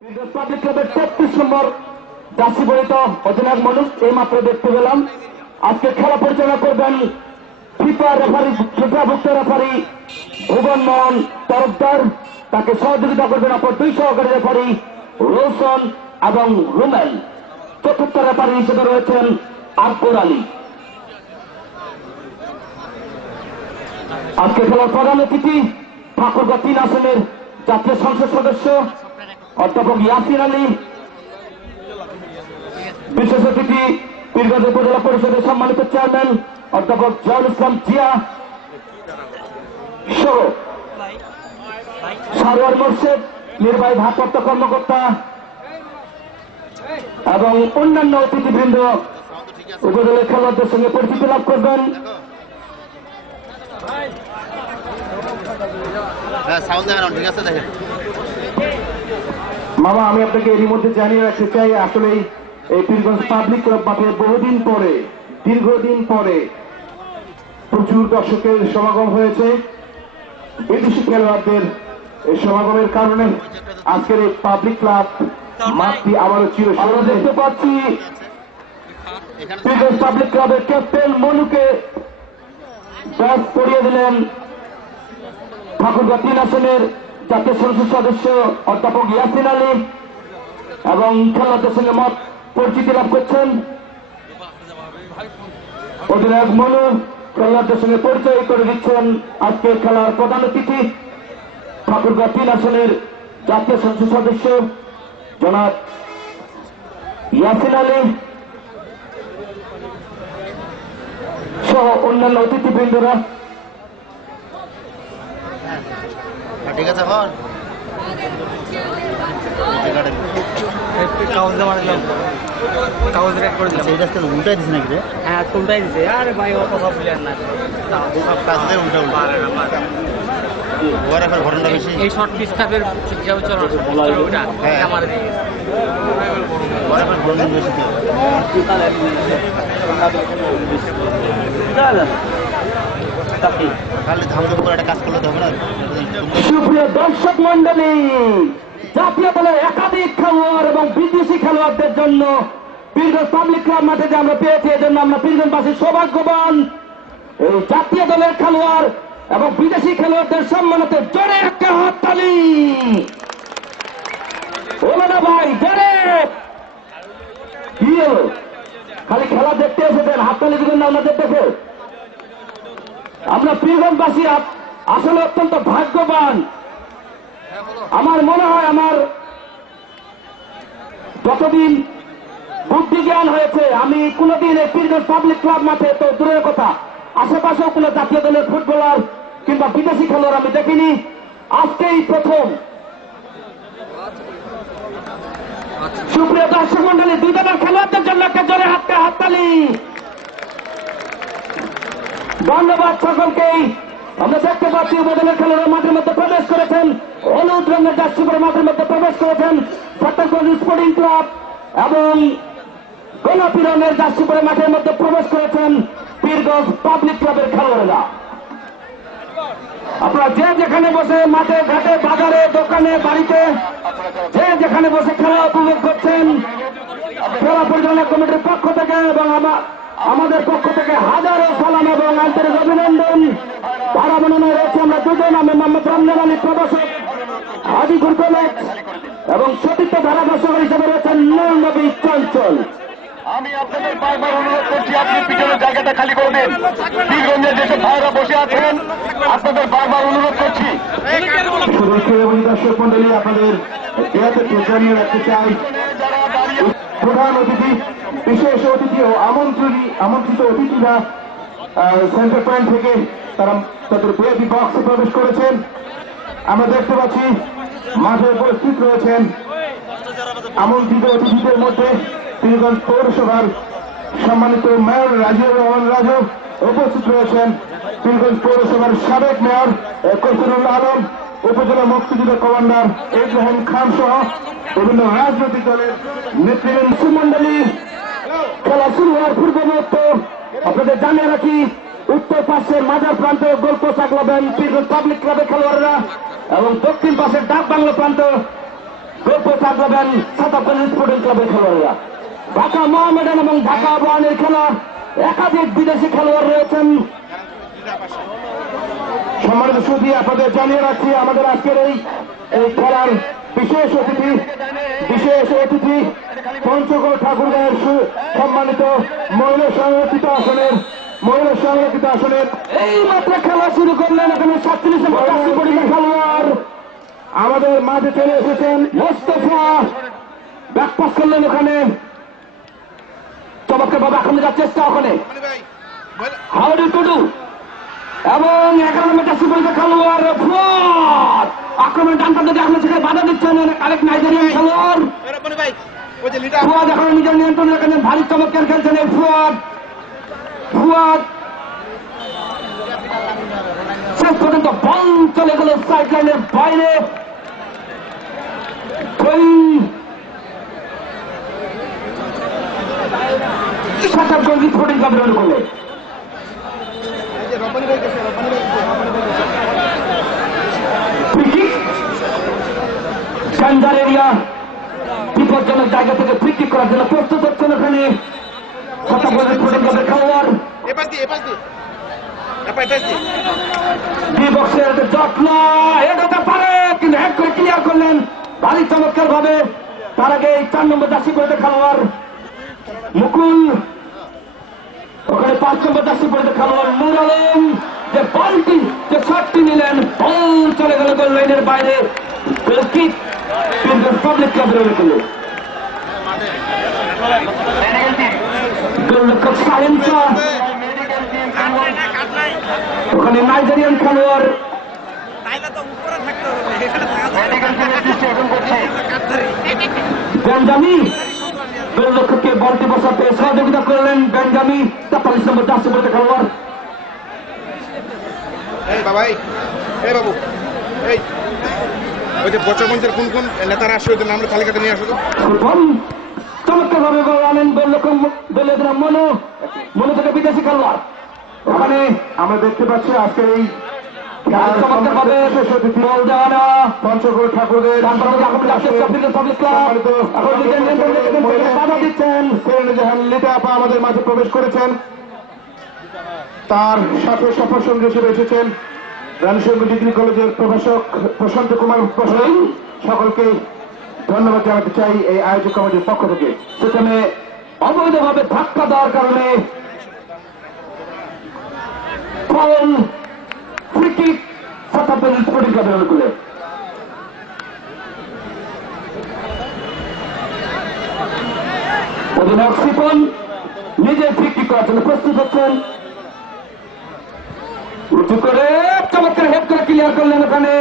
Public ক্লাবের ৩৩ নম্বর jersey পরিহিত অধিনায়ক মানুষ এই মাত্র দেখতে পেলাম। আজকে খেলা পরিচালনা করবেন ফিফাভুক্ত রেফারি ভুবন মোহন তরফদার। তাকে সহযোগিতা করবেন অপর দুই সহকারী রেফারি রোশন এবং রুমেল। চতুর্থ রেফারি হিসেবে রয়েছেন আকবর আলী। আজকে খেলার প্রধান অতিথি ঠাকুরগাঁ ৩ আসনের জাতীয় সংসদ সদস্য অধ্যাপক ইয়াসিন আলী, বিশেষ অতিথি পীরগঞ্জ উপজেলা পরিষদের সম্মানিত চেয়ারম্যান অধ্যাপক জয়ুল ইসলাম জিয়া সহ সারোয়ার মোর্শেদ নির্বাহী ভারপ্রাপ্ত কর্মকর্তা এবং অন্যান্য অতিথিবৃন্দ উপজেলার খেলোয়াড়দের সঙ্গে পরিচিতি লাভ করবেন। মামা, আমি আপনাকে এরই মধ্যে জানিয়ে রাখতে চাই, আসলে এই পীরগঞ্জ পাবলিক ক্লাব মাঠে দীর্ঘদিন পরে প্রচুর দর্শকের সমাগম হয়েছে। বিদেশি খেলোয়াড়দের এই সমাগমের কারণে আজকের এই পাবলিক ক্লাব মাঠটি আবারও আমরা দেখতে পাচ্ছি পীরগঞ্জ পাবলিক ক্লাবের ক্যাপ্টেন মনুকে ব্যাস পরিয়ে দিলেন ঠাকুরগাঁ ৩ আসনের জাতীয় সংসদ সদস্য অধ্যাপক ইয়াসিন আলী এবং খেলোয়াড়দের সঙ্গে মত পরিচিতি লাভ করছেন অধিনায়ক মনু। খেলোয়াড়দের সঙ্গে পরিচয় করে দিচ্ছেন আজকের খেলার প্রধান অতিথি ঠাকুরগাঁ ৩ আসনের জাতীয় সংসদ সদস্য জনাব ইয়াসিন আলী সহ অন্যান্য অতিথিবৃন্দরা। ঠিক আছে, কাগজ রেড করে দিলাম। এটা উল্টাই দিস নাকি রে? হ্যাঁ, উল্টাই দিছে। আরে ভাই, অত সব প্লেয়ার না, ঘটনাটা বেশি। এই শর্ট পিস্তাপের ওটা আমার সুপ্রিয় দর্শক মন্ডলী, জাতীয় দলের একাধিক খেলোয়াড় এবং বিদেশি খেলোয়াড়দের জন্য পীরগঞ্জ পাবলিক ক্লাব মাঠে যে আমরা পেয়েছি, এজন্য আমরা পীরগঞ্জবাসী সৌভাগ্যবান। এই জাতীয় দলের খেলোয়াড় এবং বিদেশি খেলোয়াড়দের সম্মানিত জোরে একটা হাততালি বলো না ভাই, জোরে। কি হলো, খালি খেলা দেখতে এসেছেন, হাততালি দিবেন না আমাদের দেখে? আমরা পীরগঞ্জবাসী আসলে অত্যন্ত ভাগ্যবান। আমার মনে হয় আমার যতদিন বুদ্ধি জ্ঞান হয়েছে, আমি কোনদিন এই পীরগঞ্জ পাবলিক ক্লাব মাঠে, তো দূরের কথা আশেপাশেও কোন জাতীয় দলের ফুটবলার কিংবা বিদেশি খেলোয়াড় আমি দেখিনি। আজকেই প্রথম। সুপ্রিয় দর্শক মন্ডলী, দুই দলের খেলোয়াড়দের জন্য একটা জোরে হাততালি। ধন্যবাদ সকলকেই। আমরা দেখতে পাচ্ছি উপজেলার খেলোয়াড়রা মাঠের মধ্যে প্রবেশ করেছেন, হলুদ রঙের জার্সি পরে মাঠের মধ্যে প্রবেশ করেছেন চট্টগ্রাম স্পোর্টিং ক্লাব এবং গোলাপি রঙের জার্সি পরে মাঠের মধ্যে প্রবেশ করেছেন পীরগঞ্জ পাবলিক ক্লাবের খেলোয়াড়েরা। আপনারা যে যেখানে বসে মাঠে ঘাটে বাজারে দোকানে বাড়িতে যে যেখানে বসে খেলা উপভোগ করছেন, খেলা পরিচালনা কমিটির পক্ষ থেকে এবং আমাদের পক্ষ থেকে হাজারো সালাম এবং আন্তরিক অভিনন্দন। ধারা বর্ণনায় রয়েছে আমরা দুজন, আমি মোহাম্মদ রমজান আলী প্রবাসক হাজিপুর কলেজ এবং সতীর্থ ধারাভাষ্যক হিসেবে রয়েছেন নবী চঞ্চল। আমি আপনাদের বারবার অনুরোধ করছি, আপনি পিছনের জায়গাটা খালি করে দেন। পীরগঞ্জের যেসব ভাইরা বসে আছেন, আপনাদের বারবার অনুরোধ করছি। দর্শক মন্ডলী, আপনাদের জানিয়ে রাখতে চাই, প্রধান অতিথি, বিশেষ অতিথি ও আমন্ত্রিত অতিথিরা সেন্টার পয়েন্ট থেকে তারা তাদের বিআইপি বক্সে প্রবেশ করেছেন। আমরা দেখতে পাচ্ছি মাঠে উপস্থিত রয়েছেন আমন্ত্রিত অতিথিদের মধ্যে পীরগঞ্জ পৌরসভার সম্মানিত মেয়র রাজিউর রহমান রাজু উপস্থিত রয়েছেন, পীরগঞ্জ পৌরসভার সাবেক মেয়র কসরুল আলম, উপজেলা মুক্তিযুদ্ধ কমান্ডার ইব্রাহিম খান সহ বিভিন্ন রাজনৈতিক দলের নেতৃবৃন্দ মন্ডলী। খেলা শুরু হওয়ার পূর্ব মুহূর্ত আপনাদের জানিয়ে রাখি, উত্তর পাশের মাজার প্রান্তে গোলপোস্ট আগলাবেন পীরগঞ্জ পাবলিক ক্লাবের খেলোয়াড়রা এবং দক্ষিণ পাশের ডাক বাংলা প্রান্ত গোপে থাকবেন ছাতাপল স্পোর্টিং ক্লাবের খেলোয়াড়রা। ঢাকা মোহামেডান এবং ঢাকা আবাহনীর খেলা একাধিক বিদেশি খেলোয়াড় রয়েছেন। সম্মানিত সুধী, আপনাদের জানিয়ে রাখছি আমাদের আজকের এই খেলার বিশেষ অতিথি পঞ্চগড় ঠাকুরগাঁয়ের সম্মানিত মহিলা সংরক্ষিত আসনের এই মাত্র খেলা শুরু করলেন। এখানে 37 পরিমাণ খেলোয়াড় আমাদের মাঠে চলে এসেছেন। মোস্তফা ব্যাকপাস করলেন ওখানে, চমৎকার ভাবে আক্রমণ যাওয়ার চেষ্টা ওখানে হাউডি টুডু এবং 11 মিটার সুপরিচিত খেলোয়াড় ফুয়াদ আক্রমণ ডান প্রান্ত দিয়ে আক্রমণ সেখানে বাধা দিচ্ছেন আরেক নাইজেরিয়ান খেলোয়াড় ফুয়াদ। এখন নিজের নিয়ন্ত্রণে রেখেছেন, ভারী চমৎকার খেলছেন এই ফুয়াদ। শেষ পর্যন্ত বল চলে গেল সাইড লাইনের বাইরে। স্পোর্টিং ক্লাবের অনুকূলে ডেঞ্জার এরিয়া, বিপজ্জনক জায়গা থেকে ফ্রি কিক করার জন্য প্রস্তুত হচ্ছেন ওখানে স্পোর্টিং ক্লাবের খেলোয়াড়। বক্সের যত্ন এগোতে পারে কিন্তু হ্যাক করে ক্লিয়ার করলেন ভারী চমৎকার ভাবে। তার আগে 4 নম্বর জার্সি পরিহিত খেলোয়াড় মুকুল, ওখানে 5 নম্বর জার্সি পরিহিত খেলোয়াড় নূর আলম যে বলটি যে শটটি নিলেন, বল চলে গেল গোল লাইনের বাইরে। পাবলিক ক্লাবের অনুকূলে গোলরক্ষক সাহেন্সা, ওখানে নাইজেরিয়ান খেলোয়াড় বেঞ্জামি, গোলরক্ষককে বলটি বসাতে সহযোগিতা করলেন বেঞ্জামি। 43 নম্বর জার্সি পরিহিত খেলোয়াড় বাবু ওই যে বচমঞ্চের কোন কোন নেতারা আসে ওদের নামের তালিকাটা নিয়ে আসো তো। চমৎকার ভাবে গোল আনেন গোলরক্ষক মনো থেকে বিদেশি খেলোয়াড়। ওখানে আমরা দেখতে পাচ্ছি আজকে এই চমৎকার ভাবে বল দেওয়া পঞ্চগড় ঠাকুরের বাধা দিচ্ছেন। লিটা আপা আমাদের মাঝে প্রবেশ করেছেন, তার সাথে সফর সঙ্গী হিসেবে এসেছেন রানীশঙ্কর ডিগ্রি কলেজের প্রভাষক প্রশান্ত কুমার প্রসাদ। সকলকে ধন্যবাদ জানাতে চাই এই আয়োজক কমিটির পক্ষ থেকে। সেখানে অবৈধভাবে ধাক্কা দেওয়ার কারণে ফাউল, ফ্রি কিক ছাতাপল স্পোর্টিং ক্লাবের অনুকূলে। অধিনায়ক সিপন নিজে ফ্রি কিক করার জন্য প্রস্তুত হচ্ছেন। উঁচু করে চমৎকার হেড করে ক্লিয়ার করলেন ওখানে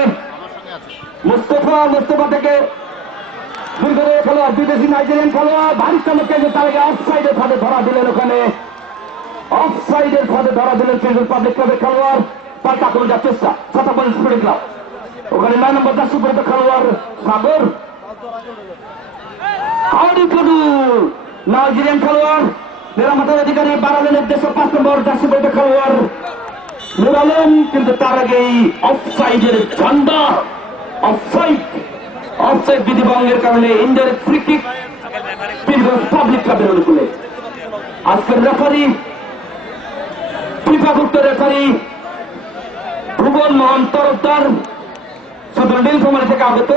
মুস্তফা থেকে খেলোয়াড় বিদেশি নাইজেরিয়ান খেলোয়াড় ভারী চমৎকার তার আগে অফসাইডের ফাঁদে ধরা দিলেন। ওখানে অফসাইডের ফাঁদে ধরা দিলেন পাবলিক ক্লাবের খেলোয়াড়। পাল্টা করে যাওয়ার চেষ্টা ছাতাপল স্পোর্টিং ক্লাব, ওখানে 9 নম্বর জার্সি পরিহিত খেলোয়াড় সাগর হাউডি টুডু নাইজেরিয়ান খেলোয়াড়। মেরামতের অধিকারী বাড়ালেন দেশের 5 নম্বর জার্সি পরিহিত খেলোয়াড় নূর আলম, কিন্তু তার আগেই অফসাইডের ঝান্ডা, অফসাইড বিধি ভঙ্গের কারণে ইনডাইরেক্ট ফ্রি কিক পাবলিক ক্লাবের অনুকূলে। আজকের রেফারি ফিফাভুক্ত রেফারি ভুবন মোহন তরফদার, শুধু নীলফামারী থেকে আগত।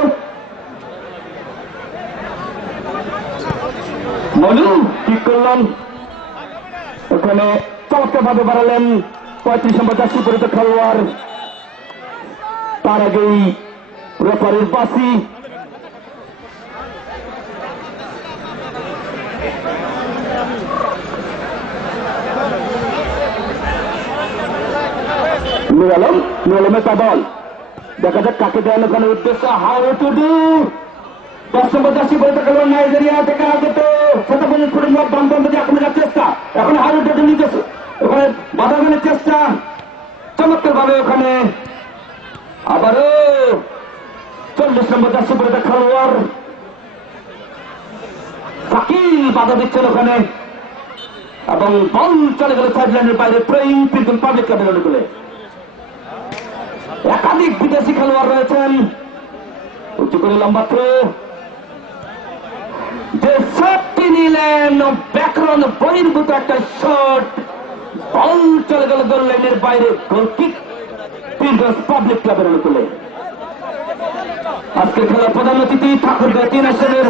মনু ঠিক করলেন ওখানে চমৎকার ভাবে বাড়ালেন 35 নম্বর জার্সি পরিহিত খেলোয়াড়। তার আগেই রেফারির বাসি নূর আলমের বল দেখা যাক কাকে দেন ওখানে উদ্দেশ্য। How to do 10 number jersey পরিহিত খেলোয়াড় নাইজেরিয়া থেকে আগত ছাতাপল স্পোর্টিং ক্লাব বাম প্রান্ত দিয়ে আক্রমণের চেষ্টা। এখন হাউ টু ডু নিজস্ব ওখানে বাধা দানের চেষ্টা চমৎকার ভাবে। ওখানে আবারও 40 নম্বর জার্সি পরিহিত খেলোয়াড় শাকিল বাধা দিচ্ছেন ওখানে এবং বল চলে গেল সাইড লাইনের বাইরে। প্লেইং পিলটন পাবলিক ক্লাবের অনুকূলে একাধিক বিদেশি খেলোয়াড় রয়েছেন। উঁচু করে লম্বা থ্রো যে শটটি নিলেন ব্যাকরণ বহির্ভূত একটা শট, বল চলে গেল গোল লাইনের বাইরে, গোল কিক পীরগঞ্জ পাবলিক ক্লাবের অনুকূলে। আজকের খেলার প্রধান অতিথি ঠাকুরগাঁও 3 আসনের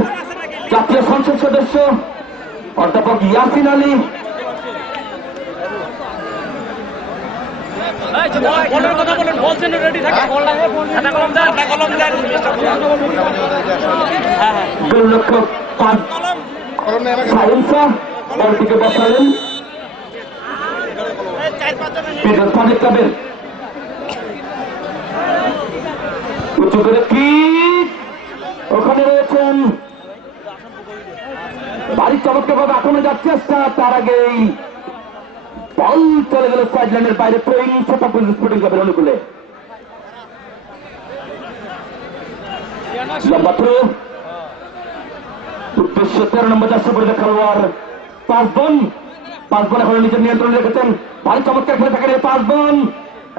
জাতীয় সংসদ সদস্য অধ্যাপক ইয়াসিন আলী, গোলরক্ষক সাইন্সা বলটিকে বসালেন পীরগঞ্জ পাবলিক ক্লাবের। উঁচু করে কিক, ওখানে রয়েছেন বাড়ির চমৎকার ভাবে আক্রমণে যাচ্ছে চেষ্টা, তার আগেই বল চলে গেল সাইড লাইনের বাইরে, স্পোর্টিং ক্লাবের অনুকূলে। লম্বা থ্রো, উদ্দেশ্য 13 নম্বর জার্সি পরিচয় খেলোয়াড় 5 বন এখনো নিজের নিয়ন্ত্রণে রেখেছেন। ভারী চমৎকার খেলে থাকেন এই 5 বন,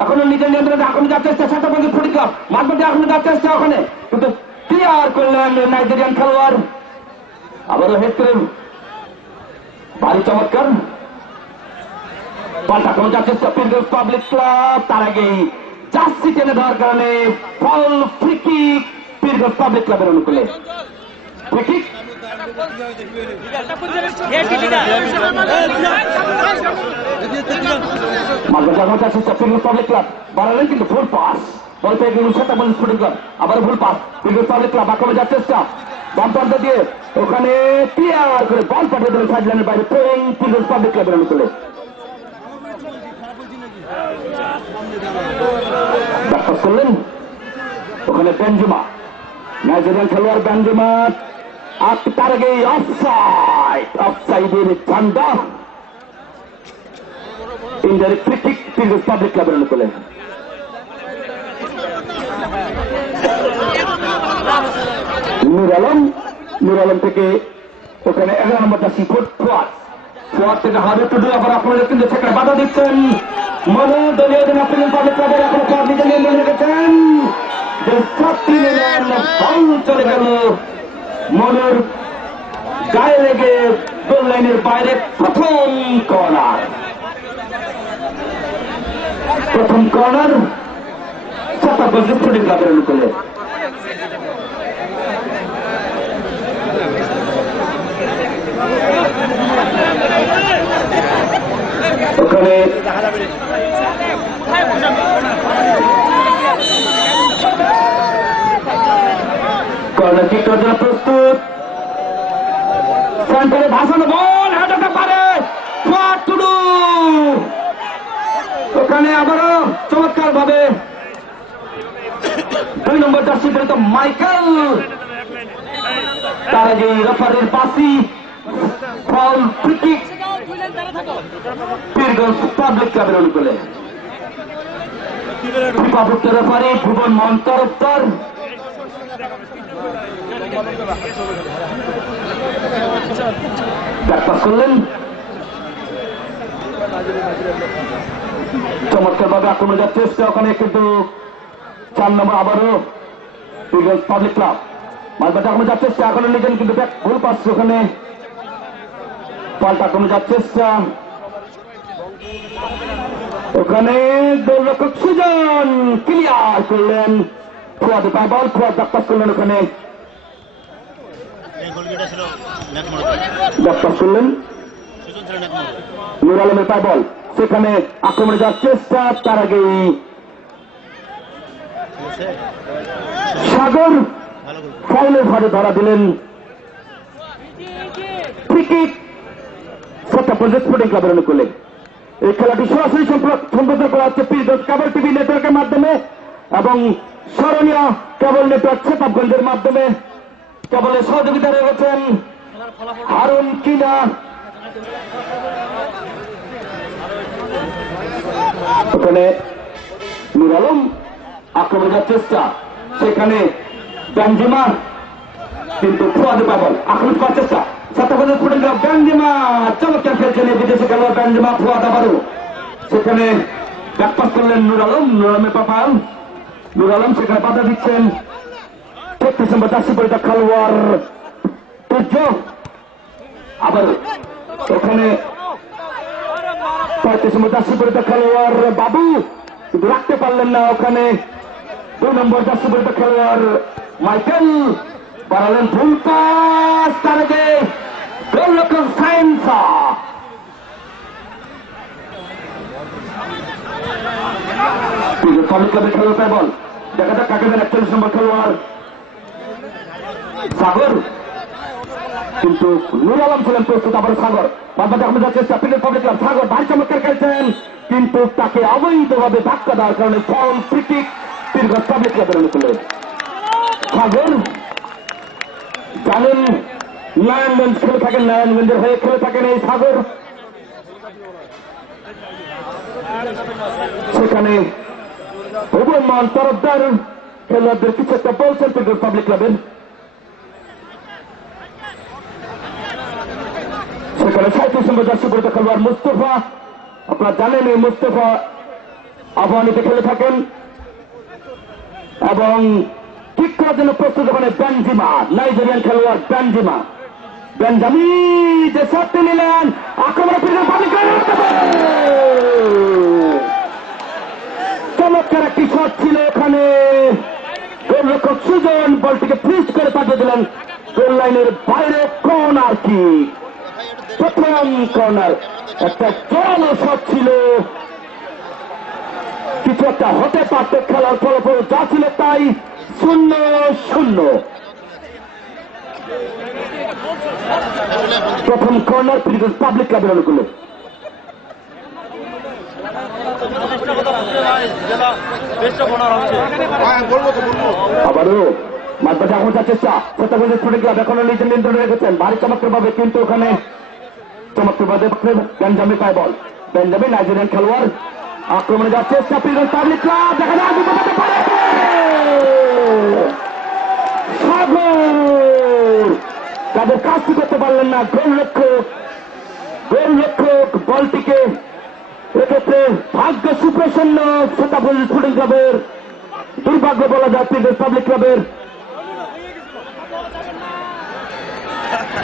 এখনো নিজের নিয়ন্ত্রণে আক্রমণ যাচ্ছে চেষ্টা, 7 পর্যন্ত স্পোর্টিং ক্লাব মাঝপথে আক্রমণ যাচ্ছে চেষ্টা, ওখানে কিন্তু ক্লিয়ার করলেন নাইজেরিয়ান খেলোয়াড়। আবারও হেড করেন, ভারী চমৎকার বলটা কোনো যাচ্ছে পীরগঞ্জ পাবলিক ক্লাব, তার আগেই জার্সি টেনে দেওয়ার কারণে foul, free kick Pirganj public ক্লাবের অনুকূলে। ফ্রি কিক মাঝে যখন যাচ্ছে পীরগঞ্জ পাবলিক ক্লাব বাড়ালেন কিন্তু ভুল পাস, বল পেয়ে গেল স্পোর্টিং ক্লাব, আবার ভুল পাস পীরগঞ্জ পাবলিক ক্লাব আক্রমণে যাচ্ছে চেষ্টা, বাম প্রান্ত দিয়ে ওখানে ক্লিয়ার করে বল পাঠিয়ে দিলেন সাইড লাইনের বাইরে, পীরগঞ্জ পাবলিক ক্লাবের অনুকূলে। করলেন ওখানে বেনজেমা, নাইজেরিয়ান খেলোয়াড় বেনজেমা, তার আগে অফসাইডের ঝান্ডা, indirect free kick Pirganj public ক্লাবের অনুকূলে। নূর আলম থেকে ওখানে 11 নম্বর জার্সি ফোয়াদ থেকে হাবিব টুডু, আবার আপনাদের কিন্তু সেখানে বাধা দিচ্ছেন মনু, দলীয় পীরগঞ্জ পাবলিক ক্লাবের এখনো ফোয়াদ নিজে নিয়ন্ত্রণ রেখেছেন, বল চলে গেল মনুর গায়ে লেগে গোল লাইনের বাইরে। প্রথম কর্নার ছাতাগঞ্জ স্পোর্টিং ক্লাবের অনুকূলে। ওখানে কর্নার কিক করার জন্য প্রস্তুত, সেন্টারে ভাসানো বল হাঁটাতে পারে টুডু, ওখানে আবারও চমৎকার ভাবে 2 নম্বর জার্সি পরিচিত মাইকেল, তার আগে রেফারির পাসি, foul, free kick Pirganj public ক্লাবের অনুকূলে। রেফারি ভুবন মোহন তরফদার, করলেন চমৎকার ভাবে আক্রমণ যাচ্ছে চেষ্টা, ওখানে কিন্তু 4 নম্বর আবারও পীরগঞ্জ পাবলিক ক্লাব মাঝবাটে আক্রমণ যাচ্ছে চেষ্টা, এখনো নিজেন কিন্তু ভুল পাচ্ছে, ওখানে পাল্টা আক্রমণ যাচ্ছে চেষ্টা, ওখানে গোলরক্ষক সুজন ক্লিয়ার করলেন, ফোয়াদে পায় বল, ফোয়াদ ডাক্তার করলেন, ওখানে ডাক্তার করলেন নূর আলমের পায় বল, সেখানে আক্রমণে যাওয়ার চেষ্টা, তার আগেই সাগর ফাউলের ভারে ধরা দিলেন, ফ্রি কিক ছাতাগঞ্জ স্পোর্টিং ক্লাবের অনুকূলে। এই খেলাটি সরাসরি সম্প্রচার করা হচ্ছে পীরগঞ্জ কেবল টিভি নেটওয়ার্কের মাধ্যমে এবং স্মরণীয় কেবল নেটওয়ার্ক ছাতাগঞ্জের মাধ্যমে। কেবলের সহযোগিতা রয়েছেন হারুন কিনা, ওখানে নূর আলম আক্রমণের চেষ্টা, সেখানে বেনজেমা কিন্তু ফোয়াদে পায় বল, আক্রমণ করার চেষ্টা, ছাতাগঞ্জ স্পোর্টিং ক্লাব বেনজেমা চমৎকার খেলছেন বিদেশি খেলোয়াড় বেনজেমা, ফোয়াদ আবারও সেখানে ব্যাকপাস করলেন নূর আলম, নূর আলমের পাপাল, নূর আলম সেখানে বাধা দিচ্ছেন 33 নম্বর জার্সি পরিচয় খেলোয়াড় সূর্য, আবার ওখানে 35 নম্বর জার্সি পরিহিত খেলোয়াড় বাবু কিন্তু রাখতে পারলেন না। ওখানে 2 নম্বর জার্সি পরিহিত খেলোয়াড় মাইকেল বাড়ালেন ভুল পাস, তার আগে গোলরক্ষক সায়েন্সা কলেজ ক্লাবের খেলোয়াড় বল দেখা যাক কাকে দেন। 41 নম্বর খেলোয়াড় সাগর, কিন্তু নুর আলম ছিলেন প্রস্তুত। আবার সাগর বারবার এখন যাচ্ছে পিকের পাবলিক ক্লাব। সাগর ভারী চমৎকার খেলছেন, কিন্তু তাকে অবৈধভাবে ধাক্কা দেওয়ার কারণে foul free kick Pirganj public ক্লাবের অনুকূলে। সাগর জানেন নারায়ণগঞ্জ খেলে থাকেন, নারায়ণগঞ্জের হয়ে খেলে থাকেন এই সাগর। সেখানে ভুবনমান তরফদার খেলোয়াড়দের কিছু একটা বলছেন পীরগঞ্জ পাবলিক ক্লাবের। সেখানে 37 নম্বর জার্সি পরিহিত খেলোয়াড় মুস্তফা, আপনারা জানেন এই মুস্তফা আবাহনীতে খেলে থাকেন, এবং ঠিক করার জন্য প্রস্তুত ওখানে বেনজিমা, নাইজেরিয়ান খেলোয়াড় বেনজিমা। বেনজামি যে শটটি নিলেন, আক্রমণ চমৎকার একটি শট ছিল ওখানে। গোলরক্ষক সুজন বলটিকে ফ্রিজ করে পাঠিয়ে দিলেন গোল লাইনের বাইরে। কর্নার কিক, প্রথম কর্নার, একটা জোরালো শট ছিল। কিছু একটা হতে পারত, খেলার ফলাফল যা ছিল তাই 0-0। প্রথম কর্নার পীরগঞ্জ পাবলিক ক্লাবের অনুকূলে। আবারও মাঝবাজে এখন যাচ্ছে সত্যাগঞ্জ স্পোর্টিং ক্লাব এখনো নিজের নিয়ন্ত্রণে রেখেছেন ভারী চমৎকার ভাবে, কিন্তু ওখানে চমৎকার ভাবে বেনজামি পায় বল। বেনজামি নাইজেরিয়ান খেলোয়াড়, আক্রমণে যাচ্ছে পীরগঞ্জ পাবলিক ক্লাব। দেখা যায় সাগর তাদের কাজটি করতে পারলেন না। গোলরক্ষক বলটিকে এক্ষেত্রে ভাগ্য সুপ্রসন্ন সত্যাগঞ্জ স্পোর্টিং ক্লাবের, দুর্ভাগ্য বলা যায় পীরগঞ্জ পাবলিক ক্লাবের।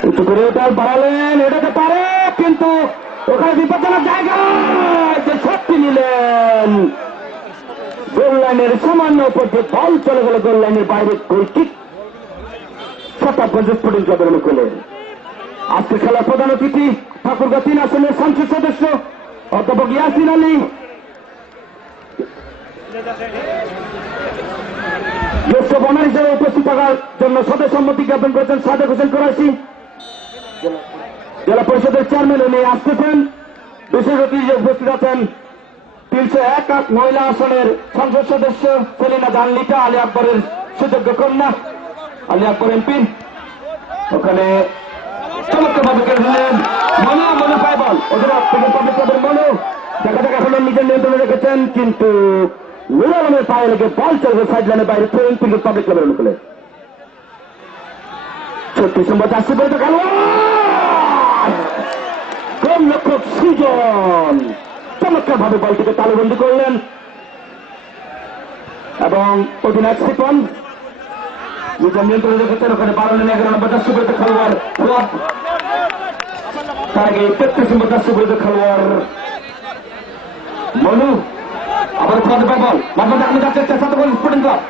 একটু করে ওটা বাড়ালেন, এটাতে পারে, কিন্তু ওখানে বিপজ্জনক জায়গায় যে শটটি নিলেন গোল লাইনের সামান্য উপর যে বল চলে গেল গোল লাইনের বাইরে। গোল কিক সত্যাগঞ্জ স্পোর্টিং ক্লাবের অনুকূলে। আজকে খেলার প্রধান অতিথি ঠাকুরগাঁ 3 আসনের সংসদ সদস্য অধ্যাপক ইয়াসিন আলী, জ্যেষ্ঠ বনার হিসেবে উপস্থিত থাকার জন্য সদস্য সম্মতি জ্ঞাপন করেছেন সাদেক হোসেন কুরাইশি, জেলা পরিষদের চেয়ারম্যান উনি আসতেছেন। বিশেষ অতিথি উপস্থিত আছেন 301 মহিলা আসনের সংসদ সদস্য সেলিনা জান লিটা, আলী আকবরের সুযোগ্য কন্যা, আলী আকবর এমপি। ওখানে চমৎকার ভাবে খেলছিলেন মনু পায় বল, ওদের পাবলিক ক্লাবের মনু দেখা যাক এখন নিজের নিয়ন্ত্রণে রেখেছেন, কিন্তু নুর আলমের পায়ে লেগে বল চলবে সাইড লাইনের বাইরে পীরগঞ্জ পাবলিক ক্লাবের অনুকূলে। 36 নম্বর জার্সি পরিহিত খেলোয়াড় গোলরক্ষক সুজন চমৎকার ভাবে বলটিকে তালুবন্দি করলেন, এবং অধিনায়ক সিপন নিজের নিয়ন্ত্রণে রেখেছেন। ওখানে 12 নম্বর 11 নম্বর জার্সি পরিহিত খেলোয়াড় ফুয়াদ, তার আগে 33 নম্বর জার্সি পরিহিত খেলোয়াড় মনু। আবার ফুয়াদ পায় বল, মাঝে আপনি যাচ্ছে সত্যাগঞ্জ স্পোর্টিং ক্লাব,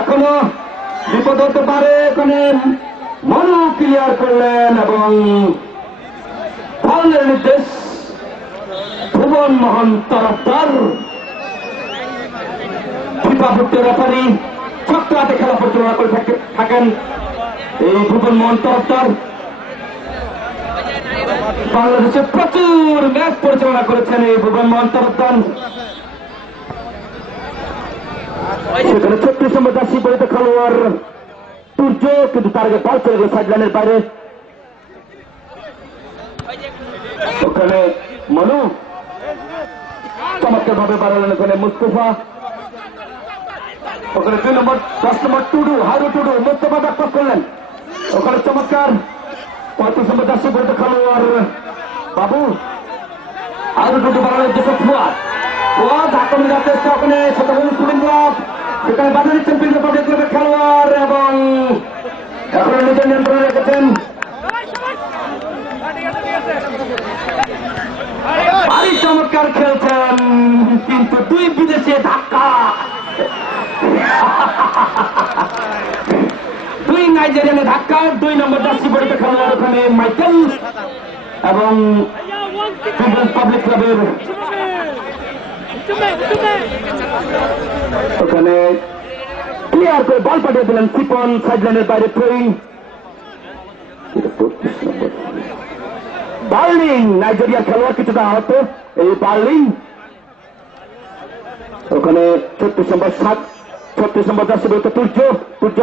এখনো বিপদ হতে পারে। ওখানে মনু ক্লিয়ার করলেন, এবং ফাউলের নির্দেশ ভুবন মোহন তরফদার। ফিফা-ভুক্ত রেফারি ছোট্ট হাতে খেলা পরিচালনা করে থাকেন এই ভুবন মোহন তরফদার। বাংলাদেশে প্রচুর ম্যাচ পরিচালনা করেছেন এই ভুবন মোহন তরফদার। সেখানে 36 নম্বর জার্সি পরিহিত খেলোয়াড় সূর্য, কিন্তু তার আগে বল চলে গেল সাইড লাইনের বাইরে। ওখানে মনু চমৎকার ভাবে বাড়ালেন, ওখানে মুস্তফা, ওখানে 2 নম্বর 10 নম্বর টুডু, হারু টুডু, মুস্তফা ডাক্তার করলেন। ওখানে চমৎকার 35 নম্বর জার্সি পরিহিত খেলোয়াড় বাবু, হারু টুডু বাড়ালেন যেসব ফুয়াদ আক্রমণ যাচ্ছে ওখানে সত্যাগঞ্জ স্পোর্টিং ক্লাব, সেখানে বাধা দিচ্ছেন পীরগঞ্জ পাবলিক ক্লাবের খেলোয়াড়, এবং এখন নিজের নিয়ন্ত্রণে রেখেছেন দুই বিদেশে ধাক্কা, দুই নাইজেরিয়ানে ধাক্কা, 2 নম্বর জার্সি পরিতে খেলোয়াড় ওখানে মাইকেল এবং পিপলস পাবলিক ক্লাবের ওখানে ক্লিয়ার করে বল পাঠিয়ে দিলেন সিপন, সাইডলাইনের বাইরে থ্রোয়িং। বার্লিং নাইজেরিয়ার খেলোয়াড় কিছুটা আহত, এই বার্লিং ওখানে 36 নম্বর জার্সি বলতে তুর্য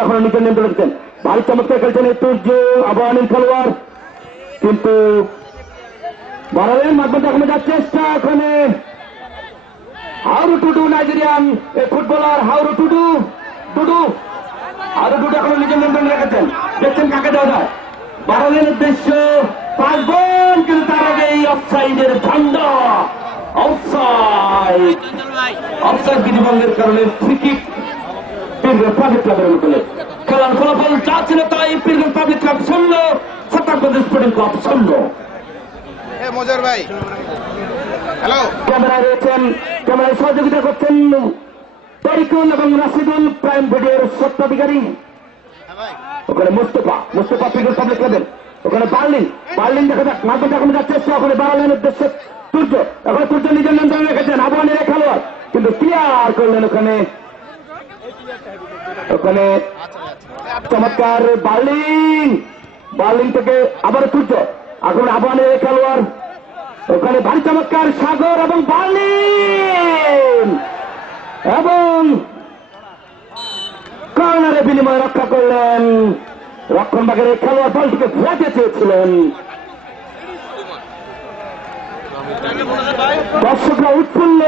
এখনো নিজের নিয়ন্ত্রণ রেখেছেন। ভারী চমৎকার খেলছেন এই তুর্য, আবাহনীর খেলোয়াড়, কিন্তু বাড়ালেন মাঝমাঝে এখনো যার চেষ্টা। ওখানে হাউরু টুডু নাইজেরিয়ান এই ফুটবলার, হাউরু টুডু এখনো নিজের নিয়ন্ত্রণ রেখেছেন। দেখছেন কাকে দেওয়া যায়, বাড়ালেন উদ্দেশ্য 5 বল, কিন্তু তার আগে এই অফসাইডের ঝন্ড, অফসাইড বিধিভঙ্গের কারণে ফ্রি কিক পিরগঞ্জ পাবলিক ক্লাবের অনুকূলে। খেলার ফলাফল যা ছিল তাই, পিরগঞ্জ পাবলিক ক্লাব 0, সত্তারগঞ্জ স্পোর্টিং ক্লাব 0। মজার ভাই, হ্যালো। ক্যামেরায় রয়েছেন, ক্যামেরায় সহযোগিতা করছেন তরিকুল এবং রাশিদুল, প্রাইম ভিডিওর সত্ত্বাধিকারী। ওখানে মুস্তফা পিরগঞ্জ পাবলিক ক্লাবের, ওখানে বার্লিং দেখা যাক, মাঝে এখন যাচ্ছে চেষ্টা, ওখানে বাড়ালেন উদ্দেশ্যে তুর্য, এখন তুর্য নিজের নিয়ন্ত্রণে রেখেছেন আবাহনীর খেলোয়াড়, কিন্তু ক্লিয়ার করলেন ওখানে চমৎকার বার্লিং থেকে আবার তুর্য, এখন আবাহনীর খেলোয়াড়, ওখানে ভারী চমৎকার সাগর এবং বার্লিং, এবং কর্নারে বিনিময় রক্ষা করলেন রক্ষণভাগের এই খেলোয়াড়, বলটিকে ফেরাতে চেয়েছিলেন। দর্শকরা উৎফুল্ল।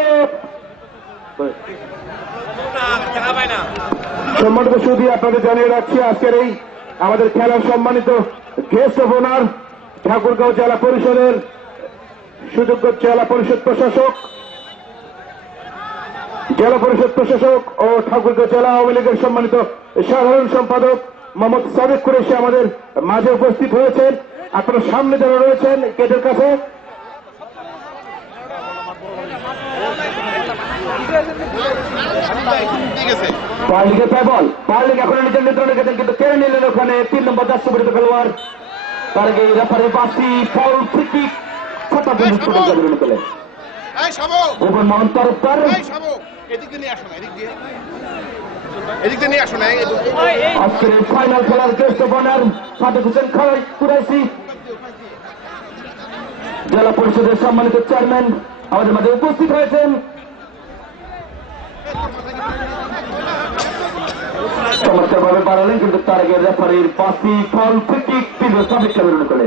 সম্মানিত সুধী, আপনাদের জানিয়ে রাখছি আজকের এই আমাদের খেলার সম্মানিত গেস্ট অফ অনার ঠাকুরগাঁও জেলা পরিষদের সুযোগ্য জেলা পরিষদ প্রশাসক ও ঠাকুরগাঁও জেলা আওয়ামী লীগের সম্মানিত সাধারণ সম্পাদক মোহাম্মদ সাদেক কুরেশি আমাদের মাঝে উপস্থিত হয়েছেন। আপনারা সামনে যারা রয়েছেন গেটের কাছে, বার্লিং এখন নিজের নিয়ন্ত্রণ রেখেছেন, কিন্তু কেড়ে নিলেন ওখানে 3 নম্বর জার্সি পরিহিত খেলোয়াড়, তার আগে রেফারি বাসি ফাউল, ফ্রি কিক, সত্তারগঞ্জ স্পোর্টিং ক্লাবের অনুকূলে। ভুবন মোহন তরফদার, আজকের ফাইনাল খেলার guest of honour Sadek Hossain Qureshi, জেলা পরিষদের সম্মানিত চেয়ারম্যান আমাদের মাঝে উপস্থিত হয়েছেন। চমৎকারভাবে বাড়ালেন, কিন্তু তার আগে রেফারির বাসি ফাউল, ফ্রি কিক, পিরগঞ্জ পাবলিক ক্লাবের অনুকূলে।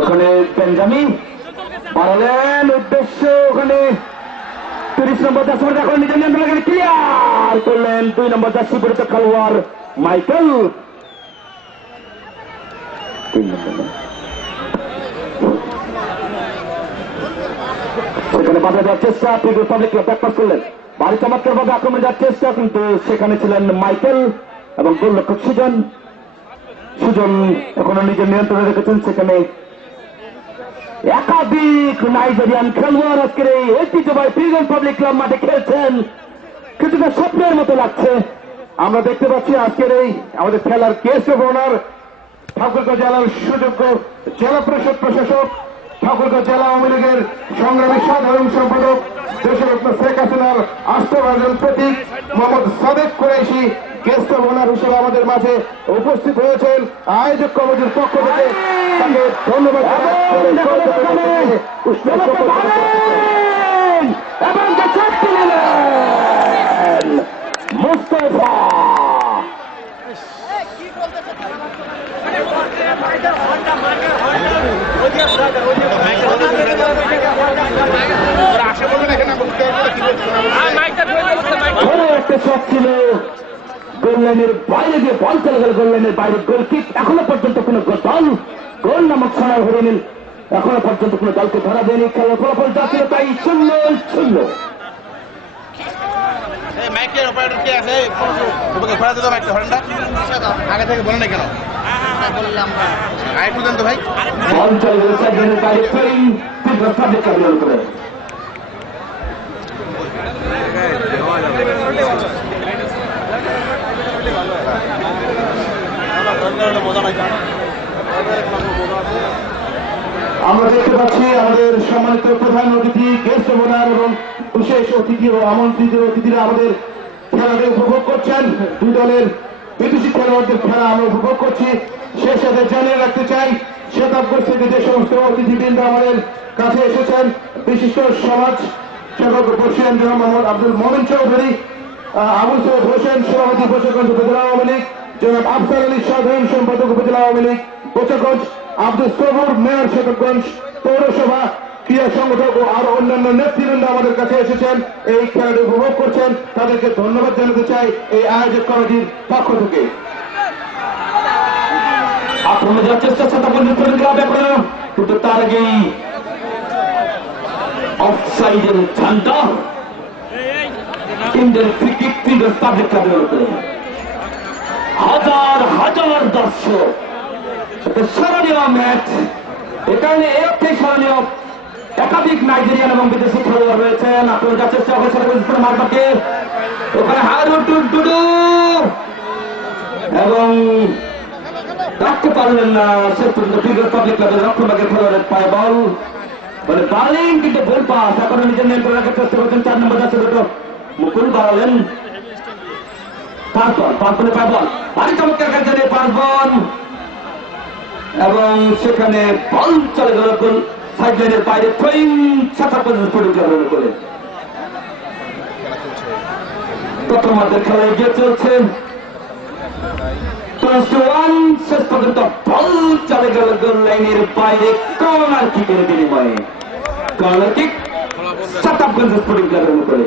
ওখানে বেঞ্জামিন বাড়ালেন উদ্দেশ্য, ওখানে 30 নম্বর জার্সি পরিহিত এখন নিজের নিয়ন্ত্রণ ক্লিয়ার করলেন 2 নম্বর জার্সি পরিহিত খেলোয়াড় মাইকেল। সেখানে বাধা দেওয়ার চেষ্টা, পিপলস পাবলিক ক্লাব ব্যাকপাস করলেন, ভারী চমৎকার ভাবে আক্রমণ যাওয়ার চেষ্টা, কিন্তু সেখানে ছিলেন মাইকেল এবং গোলরক্ষক সুজন এখনো নিজের নিয়ন্ত্রণে রেখেছেন। সেখানে একাধিক নাইজেরিয়ান খেলোয়াড় আজকের এই ঐতিহ্যবাহী পিরগঞ্জ পাবলিক ক্লাব মাঠে খেলছেন, কিছুটা স্বপ্নের মতো লাগছে। আমরা দেখতে পাচ্ছি আজকের এই আমাদের খেলার গেস্ট অফ অনার ঠাকুরগাঁও জেলার সুযোগ্য জেলা পরিষদ প্রশাসক, ঠাকুরগাঁও জেলা আওয়ামী লীগের সংগ্রামী সাধারণ সম্পাদক, দেশরত্ন শেখ হাসিনার আস্থাভাজন প্রতীক Mohammad Sadek Qureshi guest of honour হিসেবে আমাদের মাঝে উপস্থিত হয়েছেন। আয়োজক কমিটির পক্ষ থেকে তাকে ধন্যবাদ মুস্তফা। একটা শট ছিল, গোললাইনের বাইরে গিয়ে বল চলে গেল, গোললাইনের বাইরে গোল কিক। এখনো পর্যন্ত কোন দল গোল নামক ছড়া হয়নি, এখনো পর্যন্ত কোন দলকে ধরা দেয়নি। খেলার ফলাফল যা ছিল তাই 0-0। আগে থেকে বলে না কেন বললাম ভাই? বল চলে গেল সাইডলাইনের বাইরে, বিগত পাবলিক ক্লাবের করে আমরা দেখতে পাচ্ছি আমাদের সম্মানিত প্রধান অতিথি গেস্ট অফার এবং বিশেষ অতিথি ও আমন্ত্রিত অতিথিরা আমাদের খেলাকে উপভোগ করছেন। দুই দলের বিদেশি খেলোয়াড়দের খেলা আমরা উপভোগ করছি। সে সাথে জানিয়ে রাখতে চাই শতাব্দী থেকে যে সমস্ত অতিথিবৃন্দ আমাদের কাছে এসেছেন, বিশিষ্ট সমাজ সেবক বর্ষিয়ান জনাব মোহাম্মদ আব্দুল মোমিন চৌধুরী, আবু সৈয়দ হোসেন সভাপতি বৈশাখগঞ্জ উপজেলা আওয়ামী লীগ, জনাব আফসার আলী সাধারণ সম্পাদক উপজেলা আওয়ামী লীগ বৈশাখগঞ্জ, আব্দুল সবুর মেয়র শতকগঞ্জ পৌরসভা ক্রীড়া সংগঠক ও আরো অন্যান্য নেতৃবৃন্দ আমাদের কাছে এসেছেন, এই খেলাটি উপভোগ করছেন। তাদেরকে ধন্যবাদ জানাতে চাই এই আয়োজক কমিটির পক্ষ থেকে। আক্রমণ যাওয়ার চেষ্টা কিন্তু তার আগেই অফসাইডের ঝান্ডা ইন্ডিয়ান ক্রিকেট ফিগার পাবলিক ক্লাবের উপরে হাজার হাজার দর্শক, স্মরণীয় ম্যাচ। এখানে একটি স্মরণীয়, একাধিক নাইজেরিয়ান এবং বিদেশি খেলোয়াড় রয়েছেন। আপনারা যাচ্ছে মারবাকে ওখানে হারুডুডু এবং রাখতে পারলেন না শেষ পর্যন্ত ফিগার পাবলিক ক্লাবের রক্ষণভাগের খেলোয়াড়ের পায়ে বল মানে বালিং কিন্তু গোল পাস। এখন নিজের নেম করে রাখার চেষ্টা করছেন। 4 নম্বর যাচ্ছে দুটো মুকুল বাড়ালেন পাঁচ বলে পায় বল ভারী চমৎকার কাছে পাঁচ বল এবং সেখানে বল চলে গেল গোল সাইড লাইনের বাইরে থ্রোয়িং ছাতা পর্যন্ত পড়ে করে প্রথমার্ধের খেলা এগিয়ে চলছে। শেষ পর্যন্ত বল চলে গেল গোল লাইনের বাইরে কর্নার কিকের বিনিময়ে। কর্নার কিক শতাবগঞ্জ স্পোর্টিং ক্লাবের উপরে।